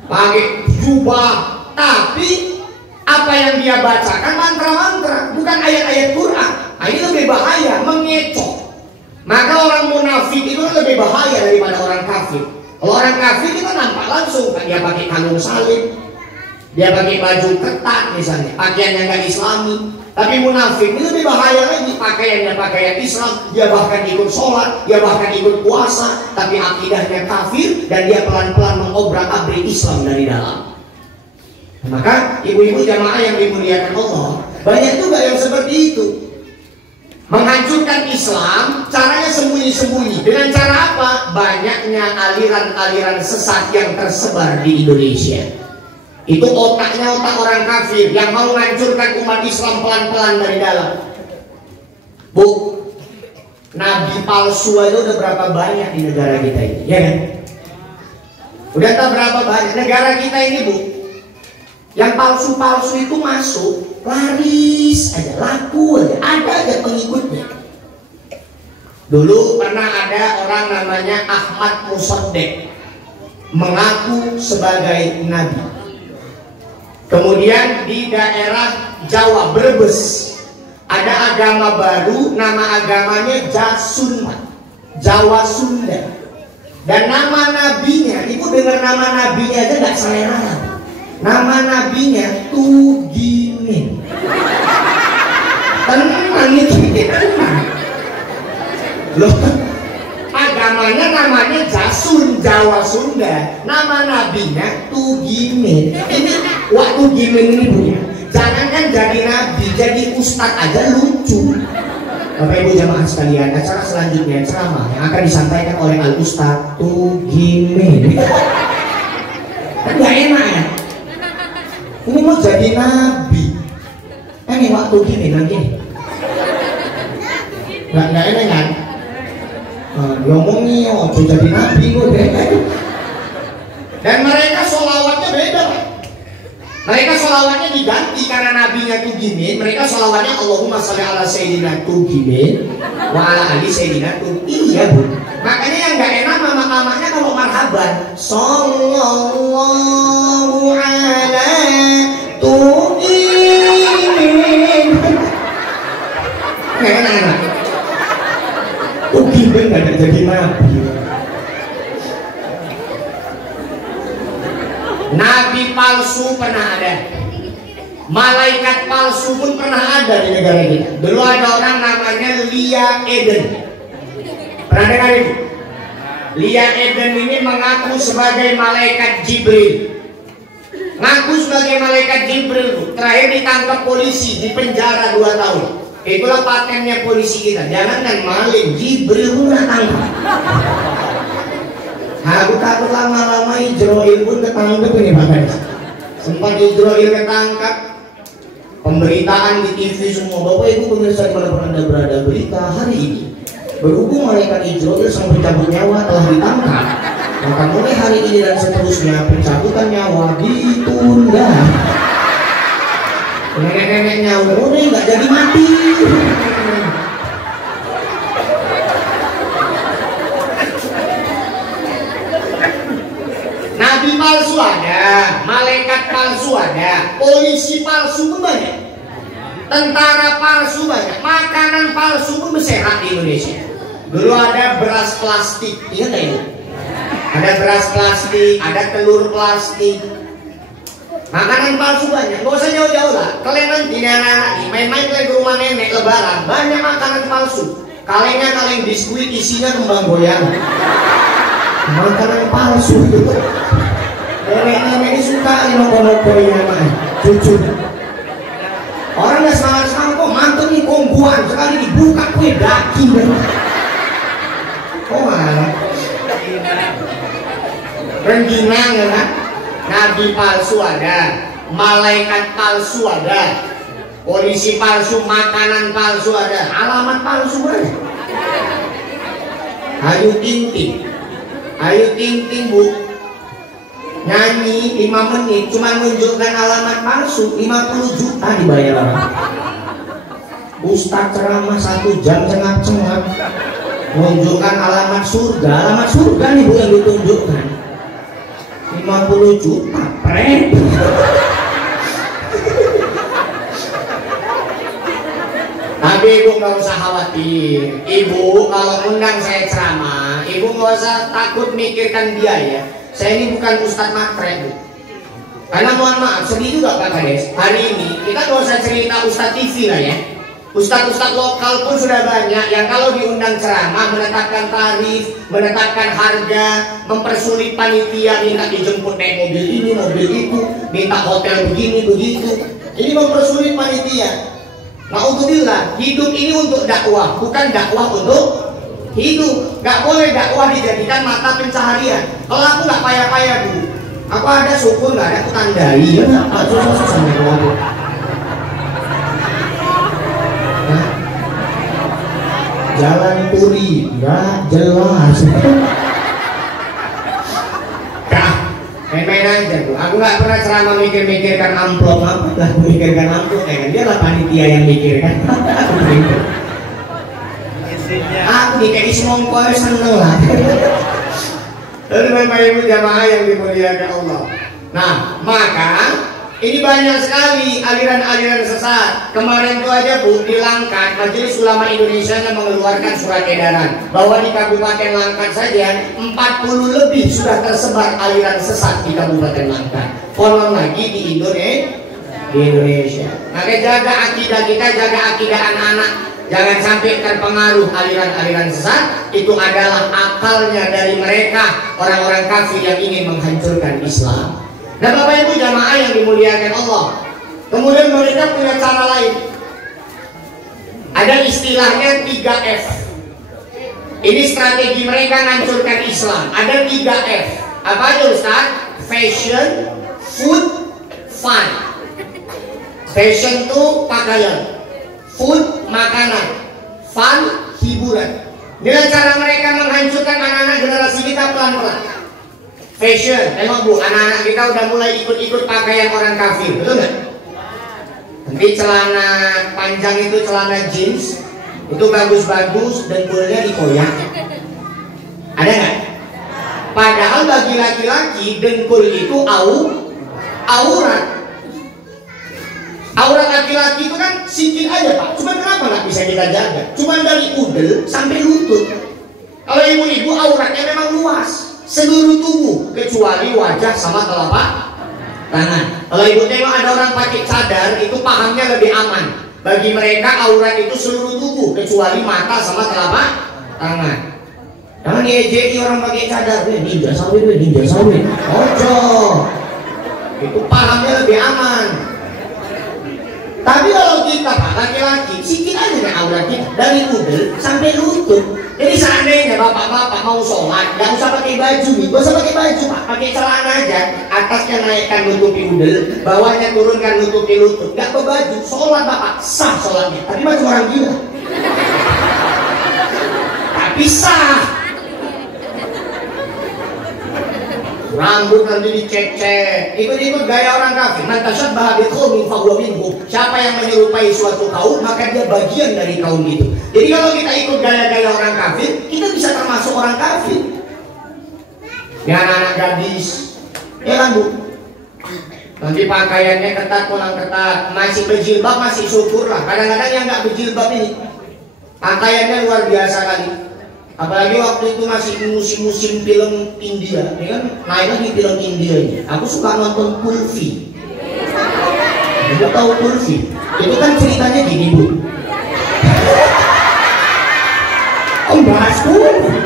pakai jubah. Tapi apa yang dia bacakan mantra-mantra, bukan ayat-ayat Quran. Nah, ini lebih bahaya, mengecoh. Maka orang munafik itu lebih bahaya daripada orang kafir. Kalau orang kafir kita nampak langsung, kan dia pakai kalung salib, dia pakai baju ketat misalnya, pakaiannya nggak Islami. Tapi munafik ini lebih bahaya lagi, pakaiannya pakaian Islam, dia bahkan ikut sholat, dia bahkan ikut puasa, tapi akidahnya kafir dan dia pelan-pelan mengobrak-abrik Islam dari dalam. Maka ibu-ibu jamaah yang dimuliakan Allah, banyak juga yang seperti itu. Menghancurkan Islam, caranya sembunyi-sembunyi. Dengan cara apa? Banyaknya aliran-aliran sesat yang tersebar di Indonesia. Itu otaknya otak orang kafir yang mau menghancurkan umat Islam pelan-pelan dari dalam. Bu, nabi palsu aja udah berapa banyak di negara kita ini, ya kan? Udah tak berapa banyak negara kita ini, Bu. Yang palsu-palsu itu masuk, laris aja, laku aja, ada aja pengikutnya. Dulu pernah ada orang namanya Ahmad Musaddek mengaku sebagai nabi. Kemudian di daerah Jawa, Brebes, ada agama baru, nama agamanya Jasunma, Jawa Sunda. Dan nama nabinya, ibu dengar nama nabinya aja nggak selera. Nama nabinya Tugimin. Tenang itu, tenang. Loh, agamanya namanya Jasun, Jawa Sunda. Nama nabinya Tugimin. Ini waktu Gimin ini punya. Jangankan jadi nabi, jadi ustadz aja lucu. Bapak Ibu jamaah sekalian, acara selanjutnya ceramah yang akan disampaikan oleh Al Ustadz Tugimin. Kan gak enak ya? Ini mau jadi nabi. Ini waktu Tugimin lagi. Gak enak kan? Ngomongnya oh jadi nabi gue beda. Dan mereka sholawatnya beda, Pak. Mereka sholawatnya diganti karena nabinya Tugimin. Mereka sholawatnya Allahumma sholli ala sayyidina Tugimin. Wala ali sayyidinatum. Iya bu. Makanya yang nggak enak mama-mamanya kalau marhaban. Sallallahu ala tu'in. Nggak enak. Tuh gimana nggak jadi nabi. Nabi palsu pernah ada. Malaikat palsu pun pernah ada di negara kita. Dulu ada orang namanya Lia Eden. Pernah dengar itu? Lia Eden ini mengaku sebagai malaikat Jibril. Ngaku sebagai malaikat Jibril. Terakhir ditangkap polisi, di penjara 2 tahun. Itulah patennya polisi kita. Jangankan maling, Jibril pun tangkap. Aku takut lama-lama Ijroil pun ketangkep ini Bapak. Sempat Ijroil ketangkap. Pemberitaan di TV semua. Bapak Ibu pemirsa dimanapun Anda berada, berita hari ini berhubung malaikat Ijroil sang pencabut nyawa telah ditangkap, maka mulai hari ini dan seterusnya pencabutan nyawa ditunda. Nenek-nenek nyawa udah nggak jadi mati. Nabi palsu ada, malaikat palsu ada, polisi palsu pun banyak, tentara palsu banyak, makanan palsu pun berserak di Indonesia. Dulu ada beras plastik, iya nggak ini? Ada beras plastik, ada telur plastik, makanan palsu banyak. Nggak usah jauh-jauh lah. Kalian nanti anak-anak main-main ke rumah nenek lebaran, banyak makanan palsu. Kalengnya kaleng biskuit isinya kembang goyang. Makanan palsu itu. Nenek-nenek ini suka nongol-nongol ini namanya cucu. Orang nggak semangat-semangat kok mantep nih kongguan sekali dibuka kue daging. Oh malah rengginang ya kan? Nabi palsu ada, malaikat palsu ada, polisi palsu, makanan palsu ada, alamat palsu banyak. Ayu Ting Ting bu, nyanyi 5 menit cuma menunjukkan alamat palsu, 50 juta dibayar orang. Ustaz ceramah 1 jam cengap-cengap menunjukkan alamat surga nih bu yang ditunjukkan 50 juta pret. Tapi ibu nggak usah khawatir. Ibu kalau undang saya ceramah, ibu nggak usah takut mikirkan biaya. Saya ini bukan Ustadz Matre bu. Karena mohon maaf, sedih juga Pak Kades. Hari ini kita nggak usah cerita Ustadz TV lah ya. Ustadz-ustadz lokal pun sudah banyak yang kalau diundang ceramah menetapkan tarif, menetapkan harga, mempersulit panitia, minta dijemput naik mobil ini, mobil itu, minta hotel begini, begitu. Ini mempersulit panitia. Na'udzubillah, hidup ini untuk dakwah, bukan dakwah untuk hidup. Gak boleh dakwah dijadikan mata pencaharian. Kalau aku gak payah-payah bu, aku ada syukur gak ada, aku tandai ya gak susah-susah sama aku. Jalan Turi nggak jelas. Main-main aja bu. Aku nggak pernah ceramah mikir-mikirkan amplop apa lah, mikirkan amplop kan dia lah panitia yang mikirkan. Aku dikasih semongko seneng lah. Lalu Bapak Ibu jamaah yang dimuliakan Allah. Nah maka ini banyak sekali aliran-aliran sesat. Kemarin itu aja bu, di Langkat, Majelis Ulama Indonesia mengeluarkan surat edaran bahwa di Kabupaten Langkat saja 40 lebih sudah tersebar aliran sesat di Kabupaten Langkat. Konon lagi di Indonesia. Maka jaga akidah kita, jaga akidah anak-anak. Jangan sampai terpengaruh aliran-aliran sesat. Itu adalah akalnya dari mereka, orang-orang kafir yang ingin menghancurkan Islam. Nah Bapak Ibu jamaah yang dimuliakan Allah, kemudian mereka punya cara lain. Ada istilahnya 3F. Ini strategi mereka menghancurkan Islam. Ada 3F. Apa aja Ustaz? Fashion, food, fun. Fashion itu pakaian, food makanan, fun hiburan. Dengan cara mereka menghancurkan anak-anak generasi kita pelan-pelan. Fashion, tengok bu, anak-anak kita udah mulai ikut-ikut pakaian orang kafir, betul nggak? Nanti celana panjang itu celana jeans, itu bagus-bagus dengkulnya dikoyak. Ada nggak? Padahal bagi laki-laki dengkul itu aurat. Aurat laki-laki itu kan sikit aja Pak. Cuman kenapa nggak bisa kita jaga? Cuman dari udel sampai lutut. Kalau ibu-ibu auratnya memang luas, seluruh tubuh kecuali wajah sama telapak tangan. Kalau ibu tengok ada orang pakai cadar, itu pahamnya lebih aman. Bagi mereka aurat itu seluruh tubuh kecuali mata sama telapak tangan. Jangan diejeki orang pakai cadar, ninja sawit, ninja sawit. Ojo, itu pahamnya lebih aman. Tapi kalau kita Pak laki-laki, sikit aja nih aurat kita dari udel sampai lutut. Jadi seandainya bapak-bapak mau sholat, nggak usah pakai baju nih, nggak usah pakai baju Pak, pakai celana aja. Atasnya naikkan nutupi udel, bawahnya turunkan nutupi lutut. Nggak pakai baju, sholat Bapak sah sholatnya. Tapi macam orang gila. Tapi sah. Rambut nanti dicek-cek, ikut-ikut gaya orang kafir. Man tashabbaha biqaumin fahuwa minhum. Siapa yang menyerupai suatu kaum, maka dia bagian dari kaum itu. Jadi kalau kita ikut gaya-gaya orang kafir, kita bisa termasuk orang kafir. Ya anak-anak gadis, ya kan Bu? Nanti pakaiannya ketat, pulang ketat. Masih berjilbab, masih syukur lah. Kadang-kadang yang nggak berjilbab ini, pakaiannya luar biasa kali. Apalagi waktu itu masih musim-musim film India, ya kan? Naik lagi film India ini. Aku suka nonton Kulfi. Kamu tahu Kulfi? Itu kan ceritanya gini Bu. Om bahas Kulfi.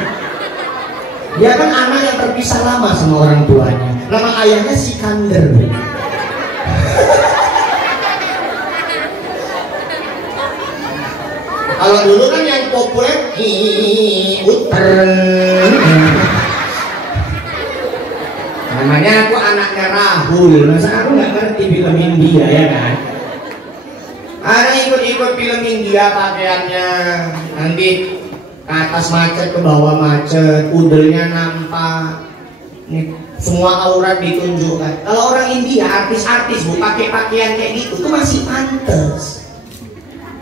Dia kan anak yang terpisah lama sama orang tuanya. Nama ayahnya Sikander. Kalau dulu kan yang populer Utren. Namanya aku anaknya Rahul. Masa aku nggak ngerti film India ya kan? Ada ikut-ikut film India pakaiannya. Nanti ke atas macet, ke bawah macet, udelnya nampak. Nih, semua aurat ditunjukkan. Kalau orang India, artis-artis Bu, pakai pakaian kayak gitu tuh masih pantes.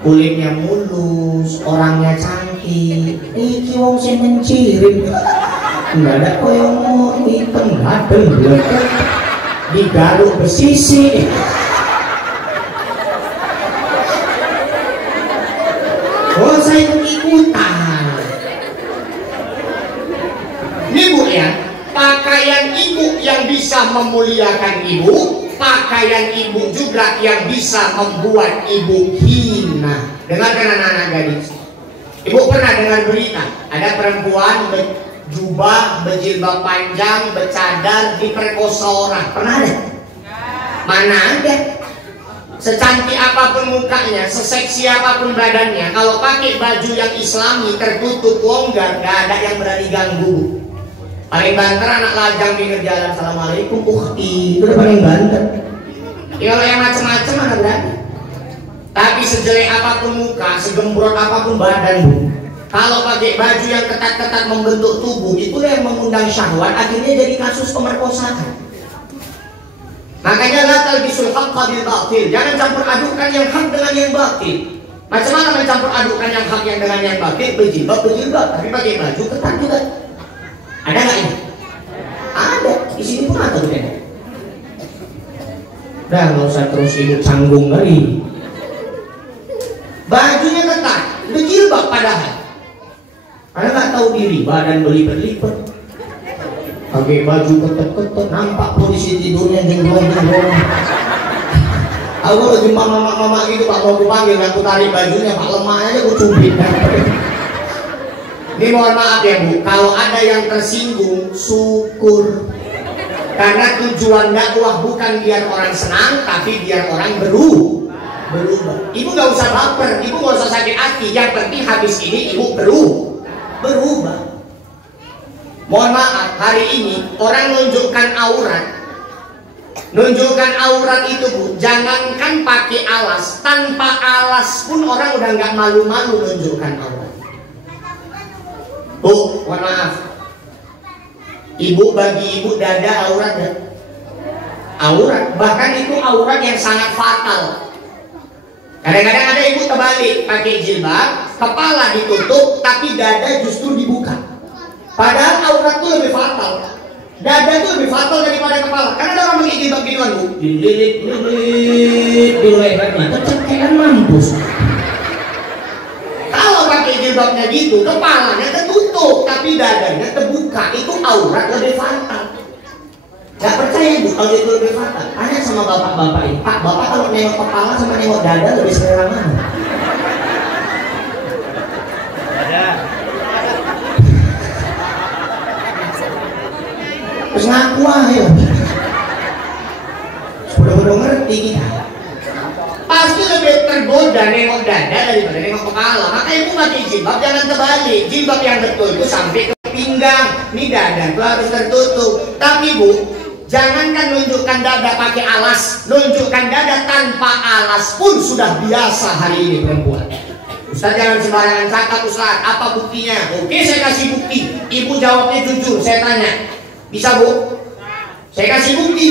Kulitnya mulus, orangnya cantik. Iki wong sing mencirim. Enggak ada koyong hitam, gadeng, belakang. Digaruk bersisi. Oh, saya ikut-ikutan. Ini Bu ya, pakaian ibu yang bisa memuliakan ibu, pakaian ibu juga yang bisa membuat ibu hina. Dengarkan anak-anak gadis. Ibu pernah dengar berita ada perempuan berjubah, berjilbab panjang, bercadar diperkosa orang. Pernah ada? Mana ada? Secantik apapun mukanya, seseksi apapun badannya, kalau pakai baju yang islami tertutup longgar, gak ada yang berani ganggu. Paling banter anak lajang pinggir jalan, assalamualaikum ukhti, itu udah paling banter. Ya kalau yang macam-macam mana berani. Tapi sejelek apapun muka, segembrot apapun badan Bu, kalau pakai baju yang ketat-ketat membentuk tubuh, itulah yang mengundang syahwat, akhirnya jadi kasus pemerkosaan. Makanya la talbisul haqqa bil batil, jangan campur adukan yang hak dengan yang batil. Macam mana mencampur adukan yang hak yang dengan yang batil? Berjilbab, tapi pakai baju ketat juga. Ada nggak ini? Ada. Di sini pun ada bukan? Udah nggak usah terus ibu canggung lagi. Bajunya ketat, berjilbab padahal. Ada nggak tahu diri, badan berlipat-lipat. Pakai baju ketat-ketat, nampak polisi tidurnya jenggong-jenggong. Aku lagi mama-mama gitu Pak, mau aku panggil, aku tarik bajunya Pak, lemahnya aja aku cubit. Ini mohon maaf ya Bu, kalau ada yang tersinggung, syukur. Karena tujuan dakwah bukan biar orang senang, tapi biar orang berubah. Ibu gak usah baper, ibu gak usah sakit hati. Yang penting habis ini ibu berubah. Mohon maaf, hari ini orang nunjukkan aurat. Nunjukkan aurat itu Bu, jangankan pakai alas, tanpa alas pun orang udah nggak malu-malu nunjukkan aurat. Bu, mohon maaf. Ibu, bagi ibu dada aurat ya? Aurat, bahkan itu aurat yang sangat fatal. Kadang-kadang ada ibu terbalik, pakai jilbab, kepala ditutup, tapi dada justru dibuka. Padahal aurat itu lebih fatal. Dada itu lebih fatal daripada kepala. Karena ada orang pakai jilbab gitu kan, Bu. Dililit, di lehernya, kecekean mampus. Kalau pakai jilbabnya gitu, kepalanya tertutup, tapi dadanya terbuka. Itu aurat lebih fatal. Gak percaya Bu kalau itu lebih fatal? Tanya sama bapak-bapak ini. Pak, bapak kalau nengok kepala sama nengok dada lebih selera mana? Ada. Terus ngaku aja. Sudah ngerti kita. Pasti lebih tergoda nengok dada daripada nengok kepala. Makanya ibu pakai jilbab jangan terbalik. Jilbab yang betul itu sampai ke pinggang. Ini dada itu harus tertutup. Tapi Bu, jangankan nunjukkan dada pakai alas, nunjukkan dada tanpa alas pun sudah biasa hari ini perempuan. Ustaz jangan sembarangan cakap Ustaz, apa buktinya? Oke, saya kasih bukti. Ibu jawabnya jujur, saya tanya. Bisa Bu? Saya kasih bukti.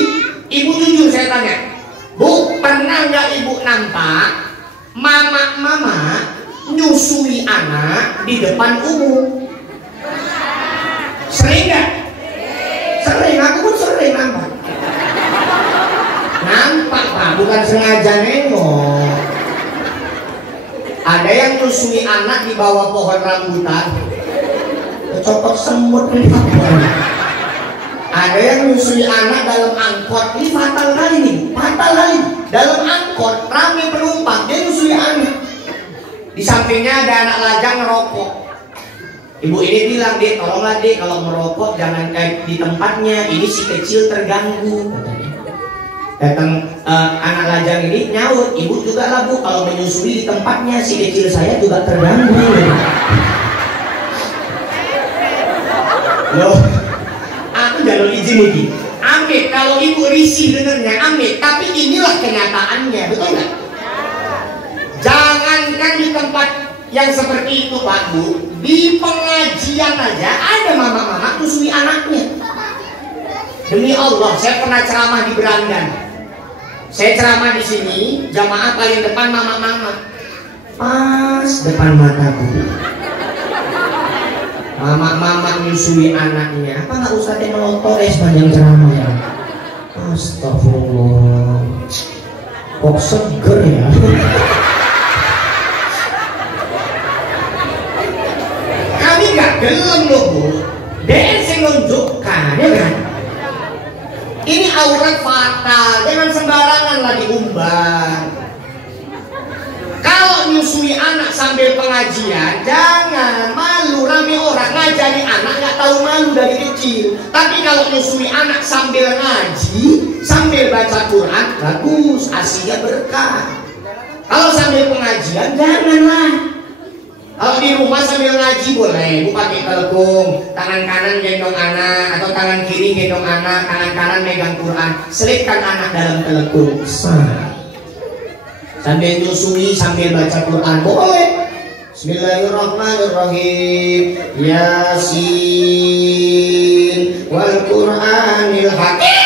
Ibu jujur, saya tanya. Bu, pernah nggak ibu nampak mama nyusui anak di depan umum? Sering nggak? Sering, aku pun sering nampak. Nampak Pak, bukan sengaja nengok. Ada yang nyusui anak di bawah pohon rambutan, kecopot semut nih. Ada yang nyusui anak dalam angkot, ini fatal kali nih, fatal kali. Dalam angkot, ramai penumpang, dia nyusui anak. Di sampingnya ada anak lajang ngerokok. Ibu ini bilang, Dek, tolonglah Dek, kalau merokok jangan di tempatnya, ini si kecil terganggu. Datang anak lajang ini nyaut, ibu juga lah Bu, kalau menyusui di tempatnya, si kecil saya juga terganggu. Loh, aku jalur izin ini. Ambil, kalau ibu risih dengernya, ambil. Tapi inilah kenyataannya, betul nggak? Jangankan di tempat yang seperti itu Pak Bu, di pengajian aja ada mama-mama nyusui anaknya. Demi Allah, saya pernah ceramah di Berandan. Saya ceramah di sini, jamaah paling depan mama-mama. Pas depan mataku. Mama-mama nyusui anaknya. Apa nggak usah dia melontor sepanjang ceramah ya? Astagfirullah. Kok seger ya? Kami nggak gelem loh Bu. Dia sing nunjukkan, ya kan? Ini aurat fatal, jangan sembarangan lagi umbar. Kalau nyusui anak sambil pengajian, jangan malu, rame orang ngajari anak nggak tahu malu dari kecil. Tapi kalau nyusui anak sambil ngaji, sambil baca Quran, bagus, asinya berkah. Kalau sambil pengajian, janganlah. Kalau di rumah sambil ngaji boleh, Bu pakai telekung, tangan kanan gendong anak, atau tangan kiri gendong anak, tangan kanan megang Quran, selipkan anak dalam telekung. Sambil nyusui, sambil baca Quran, boleh. Bismillahirrahmanirrahim. Yasin wal Qur'anil hakim.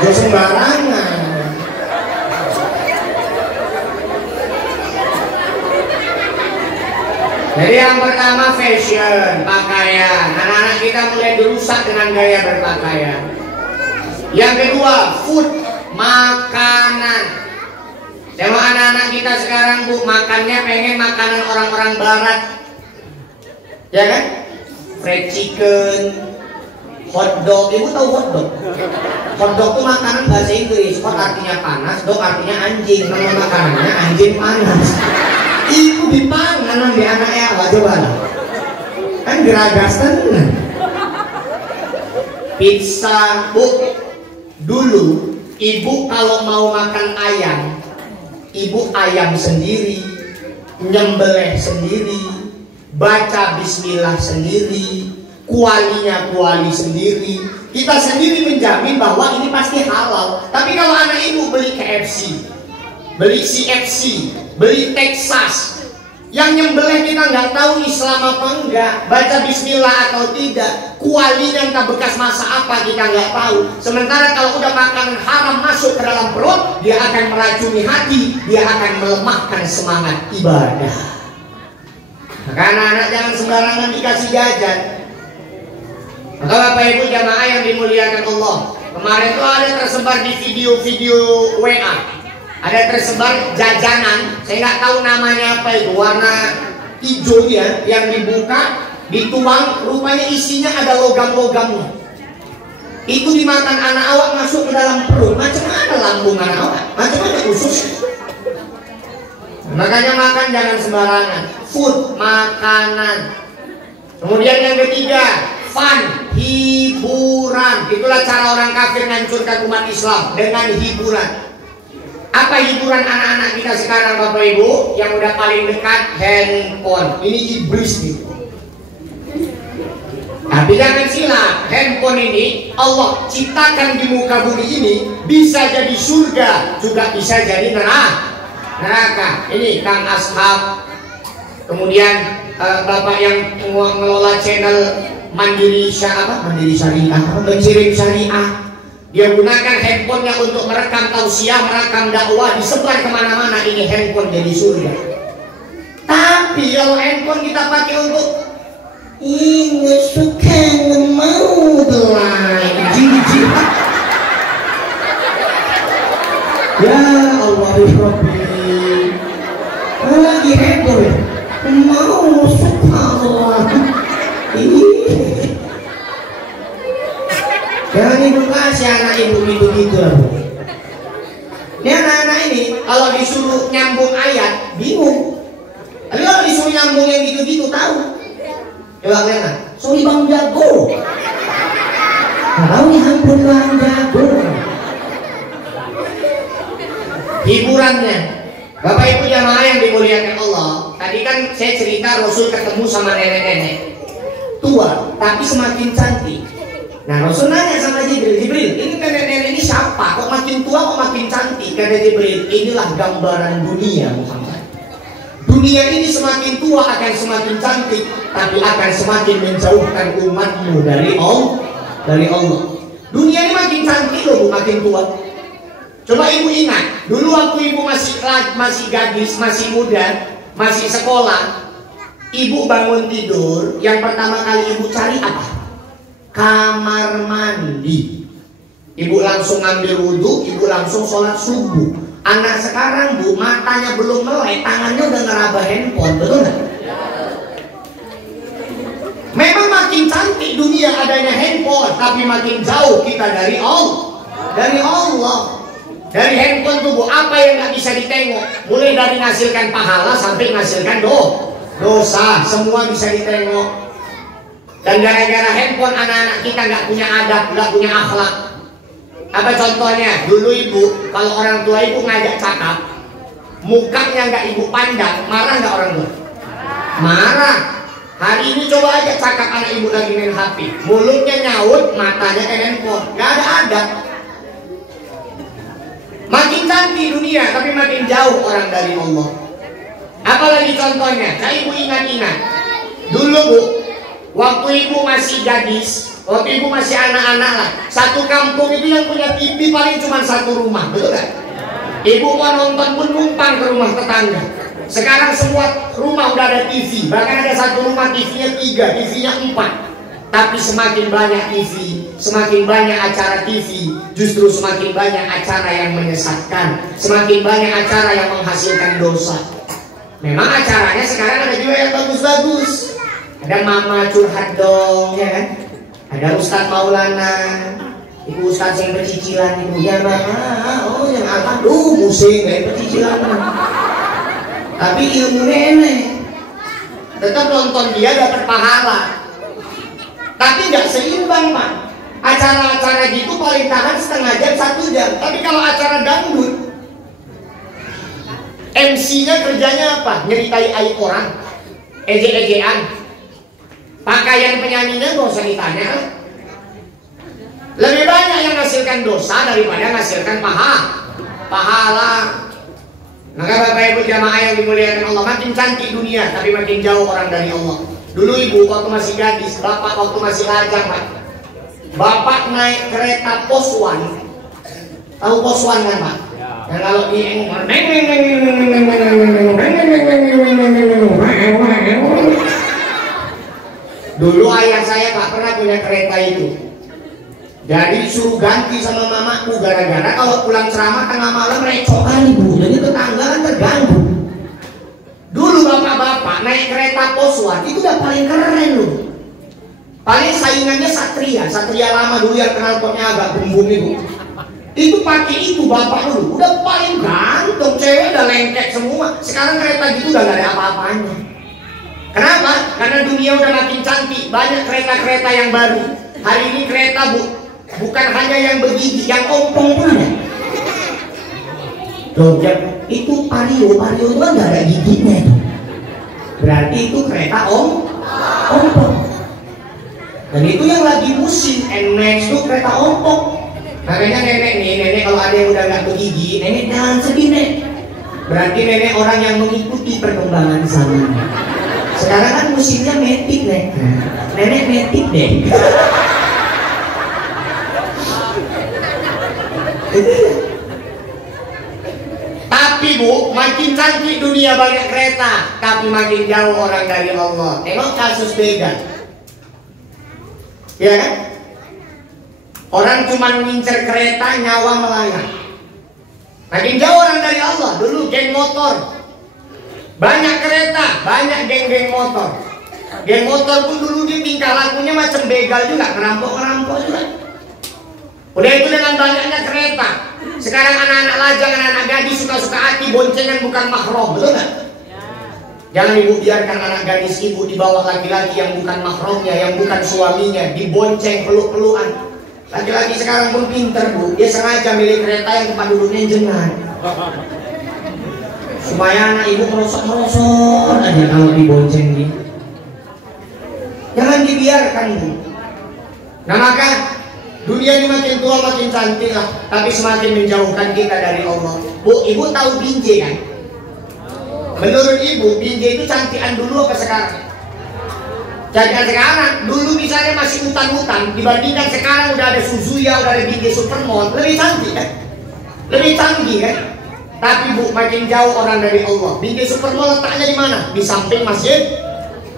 Gak sembarangan. Jadi yang pertama fashion, pakaian. Anak-anak kita mulai dirusak dengan gaya berpakaian. Yang kedua, food, makanan. Sama anak-anak kita sekarang Bu, makannya pengen makanan orang-orang barat. Ya kan? Fried chicken, hot dog. Ibu tahu hot dog? Hot dog itu makanan bahasa Inggris. Hot artinya panas, dog artinya anjing. Nama makanannya anjing panas. Ibu dipangan di anaknya apa coba? Kan geragas tenan. Pizza, Bu. Dulu ibu kalau mau makan ayam, ibu ayam sendiri, nyembelih sendiri, baca bismillah sendiri, kualinya kuali sendiri. Kita sendiri menjamin bahwa ini pasti halal. Tapi kalau anak ibu beli KFC, beli CFC, beli Texas, Yang nyembelih kita nggak tahu Islam apa enggak, baca bismillah atau tidak, kualinya entah bekas masa apa kita nggak tahu. Sementara kalau udah makanan haram masuk ke dalam perut, dia akan meracuni hati, dia akan melemahkan semangat ibadah. Maka anak-anak jangan sembarangan dikasih jajan. Maka Bapak Ibu jamaah yang dimuliakan Allah, kemarin tuh ada tersebar di video-video WA, ada tersebar jajanan, saya nggak tahu namanya apa itu, warna hijau ya, yang dibuka, dituang, rupanya isinya ada logam-logamnya. Itu dimakan anak awak masuk ke dalam perut, macam mana lambung anak awak, macam mana usus. Makanya makan jangan sembarangan, food, makanan. Kemudian yang ketiga, fun, hiburan. Itulah cara orang kafir menghancurkan umat Islam, dengan hiburan. Apa hiburan anak-anak kita sekarang Bapak Ibu? Yang udah paling dekat, handphone. Ini iblis gitu. Tapi jangan silap, handphone ini Allah ciptakan di muka bumi ini bisa jadi surga, juga bisa jadi neraka. Ini Kang Ashab, kemudian Bapak yang mengelola channel Mandiri Syariah, Mencirim Syariah. Dia gunakan handphonenya untuk merekam tausiah, merekam dakwah, disebar kemana-mana. Ini handphone jadi surga. Tapi kalau handphone kita pakai untuk ini suka mau doang, jijik. Ya Allah Rabbi, lagi handphone mau subhanallah. Jangan ibu kasih anak ibu gitu lah Bu. Ini anak-anak ini kalau disuruh nyambung ayat bingung. Tapi kalau disuruh nyambung yang gitu-gitu tahu. Coba lihat, sorry Bang Jago. Tahu nih ampun Bang Jago. Hiburannya, Bapak Ibu jamaah yang dimuliakan Allah. Tadi kan saya cerita Rasul ketemu sama nenek-nenek tua, tapi semakin cantik. Nah Rasul nanya sama Jibril, ini nenek-nenek ini siapa? Kok makin tua kok makin cantik? Kata Jibril, inilah gambaran dunia Muhammad. Dunia ini semakin tua akan semakin cantik, tapi akan semakin menjauhkan umatmu dari Allah. Dunia ini makin cantik loh Bu, makin tua. Coba ibu ingat, dulu waktu ibu masih gadis, masih muda, masih sekolah, ibu bangun tidur, yang pertama kali ibu cari apa? Kamar mandi. Ibu langsung ambil wudhu, ibu langsung sholat subuh. Anak sekarang Bu, matanya belum melek, tangannya udah ngeraba handphone, betul nggak? Memang makin cantik dunia adanya handphone, tapi makin jauh kita dari Allah. Dari handphone tuh Bu, apa yang nggak bisa ditengok? Mulai dari menghasilkan pahala sampai menghasilkan dosa, semua bisa ditengok. Dan gara-gara handphone anak-anak kita nggak punya adab, nggak punya akhlak. Apa contohnya? Dulu ibu, kalau orang tua ibu ngajak cakap, mukanya nggak ibu pandang, marah nggak orang tua? Marah. Hari ini coba aja cakap anak ibu lagi main HP, mulutnya nyaut, matanya ke handphone, nggak ada adab. Makin cantik dunia, tapi makin jauh orang dari Allah. Apalagi contohnya? Nah ibu ingat-ingat, dulu Bu, waktu ibu masih gadis, waktu ibu masih anak-anak lah, satu kampung itu yang punya TV paling cuma satu rumah, betul kan? Ibu mau nonton pun numpang ke rumah tetangga. Sekarang semua rumah udah ada TV, bahkan ada satu rumah TV-nya 3, TV-nya 4. Tapi semakin banyak TV, semakin banyak acara TV, justru semakin banyak acara yang menyesatkan, semakin banyak acara yang menghasilkan dosa. Memang acaranya sekarang ada juga yang bagus-bagus. Ada Mama Curhat Dong, ya kan? Ada Ustadz Maulana, Ibu Ustadz yang bercicilan, Ibu Jamaah, oh yang aduh musik kayak bercicilan. Tapi ilmu nenek, tetap nonton dia dapat pahala. Tapi nggak seimbang Pak. Acara-acara gitu paling tahan setengah jam, 1 jam. Tapi kalau acara dangdut, MC-nya kerjanya apa? Nyeritai aib orang, ejek-ejekan. Pakaian penyanyinya gak usah ditanya. Lebih banyak yang menghasilkan dosa daripada menghasilkan pahala. Maka Bapak Ibu jamaah yang dimuliakan Allah, makin cantik dunia tapi makin jauh orang dari Allah. Dulu ibu waktu masih gadis, bapak waktu masih lajang Pak. Bapak naik kereta Poswan. Tahu Poswan kan Pak? Yang kalau di dulu ayah saya Pak pernah punya kereta itu. Jadi suruh ganti sama mamaku gara-gara kalau pulang ceramah tengah malam recok kali Bu. Jadi tetangga kan terganggu. Dulu bapak-bapak naik kereta Poswan itu udah paling keren loh. Paling saingannya Satria, Satria lama dulu yang knalpotnya agak bumbung itu. Itu pakai itu bapak dulu, udah paling ganteng, cewek udah lengket semua. Sekarang kereta gitu udah gak ada apa-apanya. Kenapa? Karena dunia udah makin cantik, banyak kereta-kereta yang baru. Hari ini kereta bukan hanya yang begigi, yang ompong pun ada. Itu Vario itu kan gak ada giginya itu. Berarti itu kereta ompong. Dan itu yang lagi musim NMAX itu kereta ompong. Makanya nenek kalau ada yang udah gak begigi, nenek jangan sedih nek. Berarti nenek orang yang mengikuti perkembangan zaman. Sekarang kan musimnya metik nek. Nenek metik deh. Tapi Bu, makin cantik dunia banyak kereta, tapi makin jauh orang dari Allah. Tengok kasus begal. Ya kan? Orang cuma ngincer kereta, nyawa melayang. Makin jauh orang dari Allah. Dulu geng motor, banyak kereta, banyak geng-geng motor. Geng motor pun dulu dia tingkah lakunya macam begal juga, ngerampok juga. Udah itu dengan banyaknya kereta. Sekarang anak-anak lajang, anak-anak gadis suka-suka hati boncengan bukan mahram, betul nggak? Jangan ibu biarkan anak gadis ibu di bawah laki-laki yang bukan mahramnya, yang bukan suaminya, dibonceng peluk-pelukan. Laki-laki sekarang pun pinter Bu, dia sengaja milih kereta yang tempat duduknya jengat, supaya anak ibu merosot-merosot aja kalau dibonceng gitu. Jangan dibiarkan Bu. Nah maka dunia ini makin tua makin cantik lah, tapi semakin menjauhkan kita dari Allah. Bu, ibu tahu binjai kan? Menurut ibu, binjai itu cantikan dulu apa sekarang? Cantikan sekarang. Dulu misalnya masih hutan-hutan, dibandingkan sekarang udah ada Suzuya, udah ada binjai Supermall, lebih cantik kan? Lebih canggih kan? Tapi Bu, makin jauh orang dari Allah. Binjai Supermall letaknya di mana? Di samping Masjid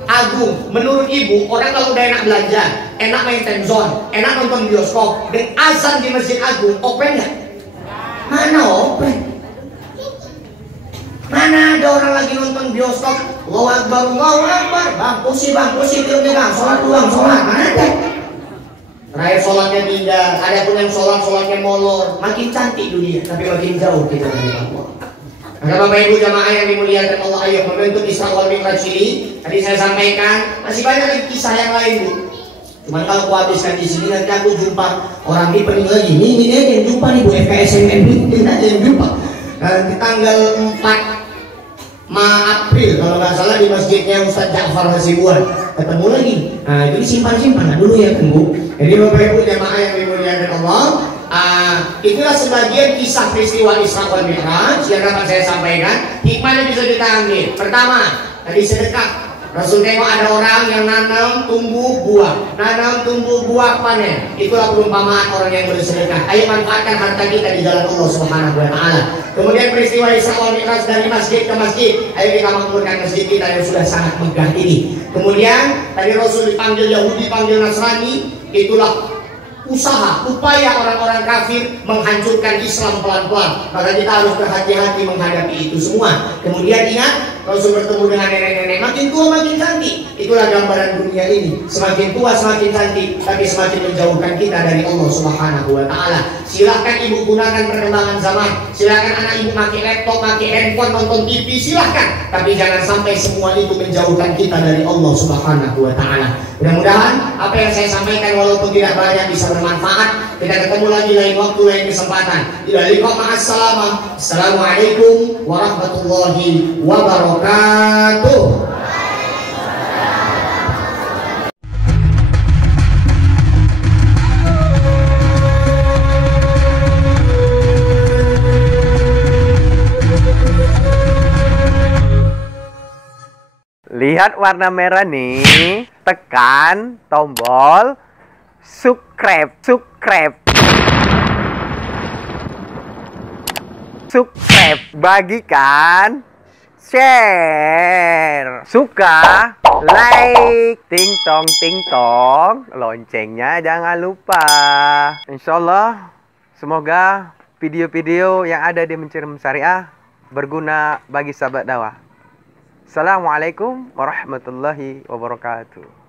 Agung. Menurut ibu, orang kalau udah enak belanja, enak main time zone, enak nonton bioskop, dan azan di Masjid Agung, open nggak? Mana open? Mana ada orang lagi nonton bioskop? Allahu Akbar, bang kursi filmnya bang, sholat ulang, sholat, mana ada? Terakhir sholatnya tidak, ada pun yang sholatnya molor. Makin cantik dunia, tapi makin jauh kita dari Allah. Maka Bapak Ibu jamaah yang dimuliakan Allah, ayo membentuk Isra wal Mi'raj ini. Tadi saya sampaikan, masih banyak lagi kisah yang lain Bu. Cuman kalau aku habiskan di sini nanti aku jumpa orang di pening lagi. Ini yang jumpa nih Bu, FKSMM ini nanti yang jumpa. Di tanggal 4 April kalau nggak salah di masjidnya Ustaz Ja'far Hasibuan ketemu lagi. Nah itu simpan dulu ya kan Bu. Jadi Bapak Ibu jamaah yang dimuliakan Allah, itulah sebagian kisah peristiwa Isra wal Mi'raj yang dapat saya sampaikan. Hikmahnya bisa kita ambil. Pertama, tadi sedekah. Rasul tengok ada orang yang nanam tumbuh buah panen. Itulah perumpamaan orang yang bersedekah. Ayo manfaatkan harta kita di jalan Allah Subhanahu wa taala. Kemudian peristiwa Isra wal Mi'raj dari masjid ke masjid. Ayo kita makmurkan masjid kita yang sudah sangat megah ini. Kemudian tadi Rasul dipanggil Yahudi, panggil Nasrani. Itulah upaya orang-orang kafir menghancurkan Islam pelan-pelan. Maka kita harus berhati-hati menghadapi itu semua. Kemudian ingat, Rasul bertemu dengan nenek-nenek, makin tua makin cantik. Itulah gambaran dunia ini. Semakin tua semakin cantik, tapi semakin menjauhkan kita dari Allah Subhanahu wa taala. Silahkan ibu gunakan perkembangan zaman. Silahkan anak ibu pakai laptop, pakai handphone, nonton TV, silahkan. Tapi jangan sampai semua itu menjauhkan kita dari Allah Subhanahu wa taala. Mudah-mudahan apa yang saya sampaikan walaupun tidak banyak bisa bermanfaat. Kita ketemu lagi lain waktu, lain kesempatan. Ila liqa ma'assalamah. Assalamualaikum warahmatullahi wabarakatuh. Lihat warna merah nih. Tekan tombol subscribe. Bagikan, share, suka, like, ting tong, loncengnya jangan lupa. Insyaallah, semoga video-video yang ada di Mencium Syariah berguna bagi sahabat dakwah. Assalamualaikum warahmatullahi wabarakatuh.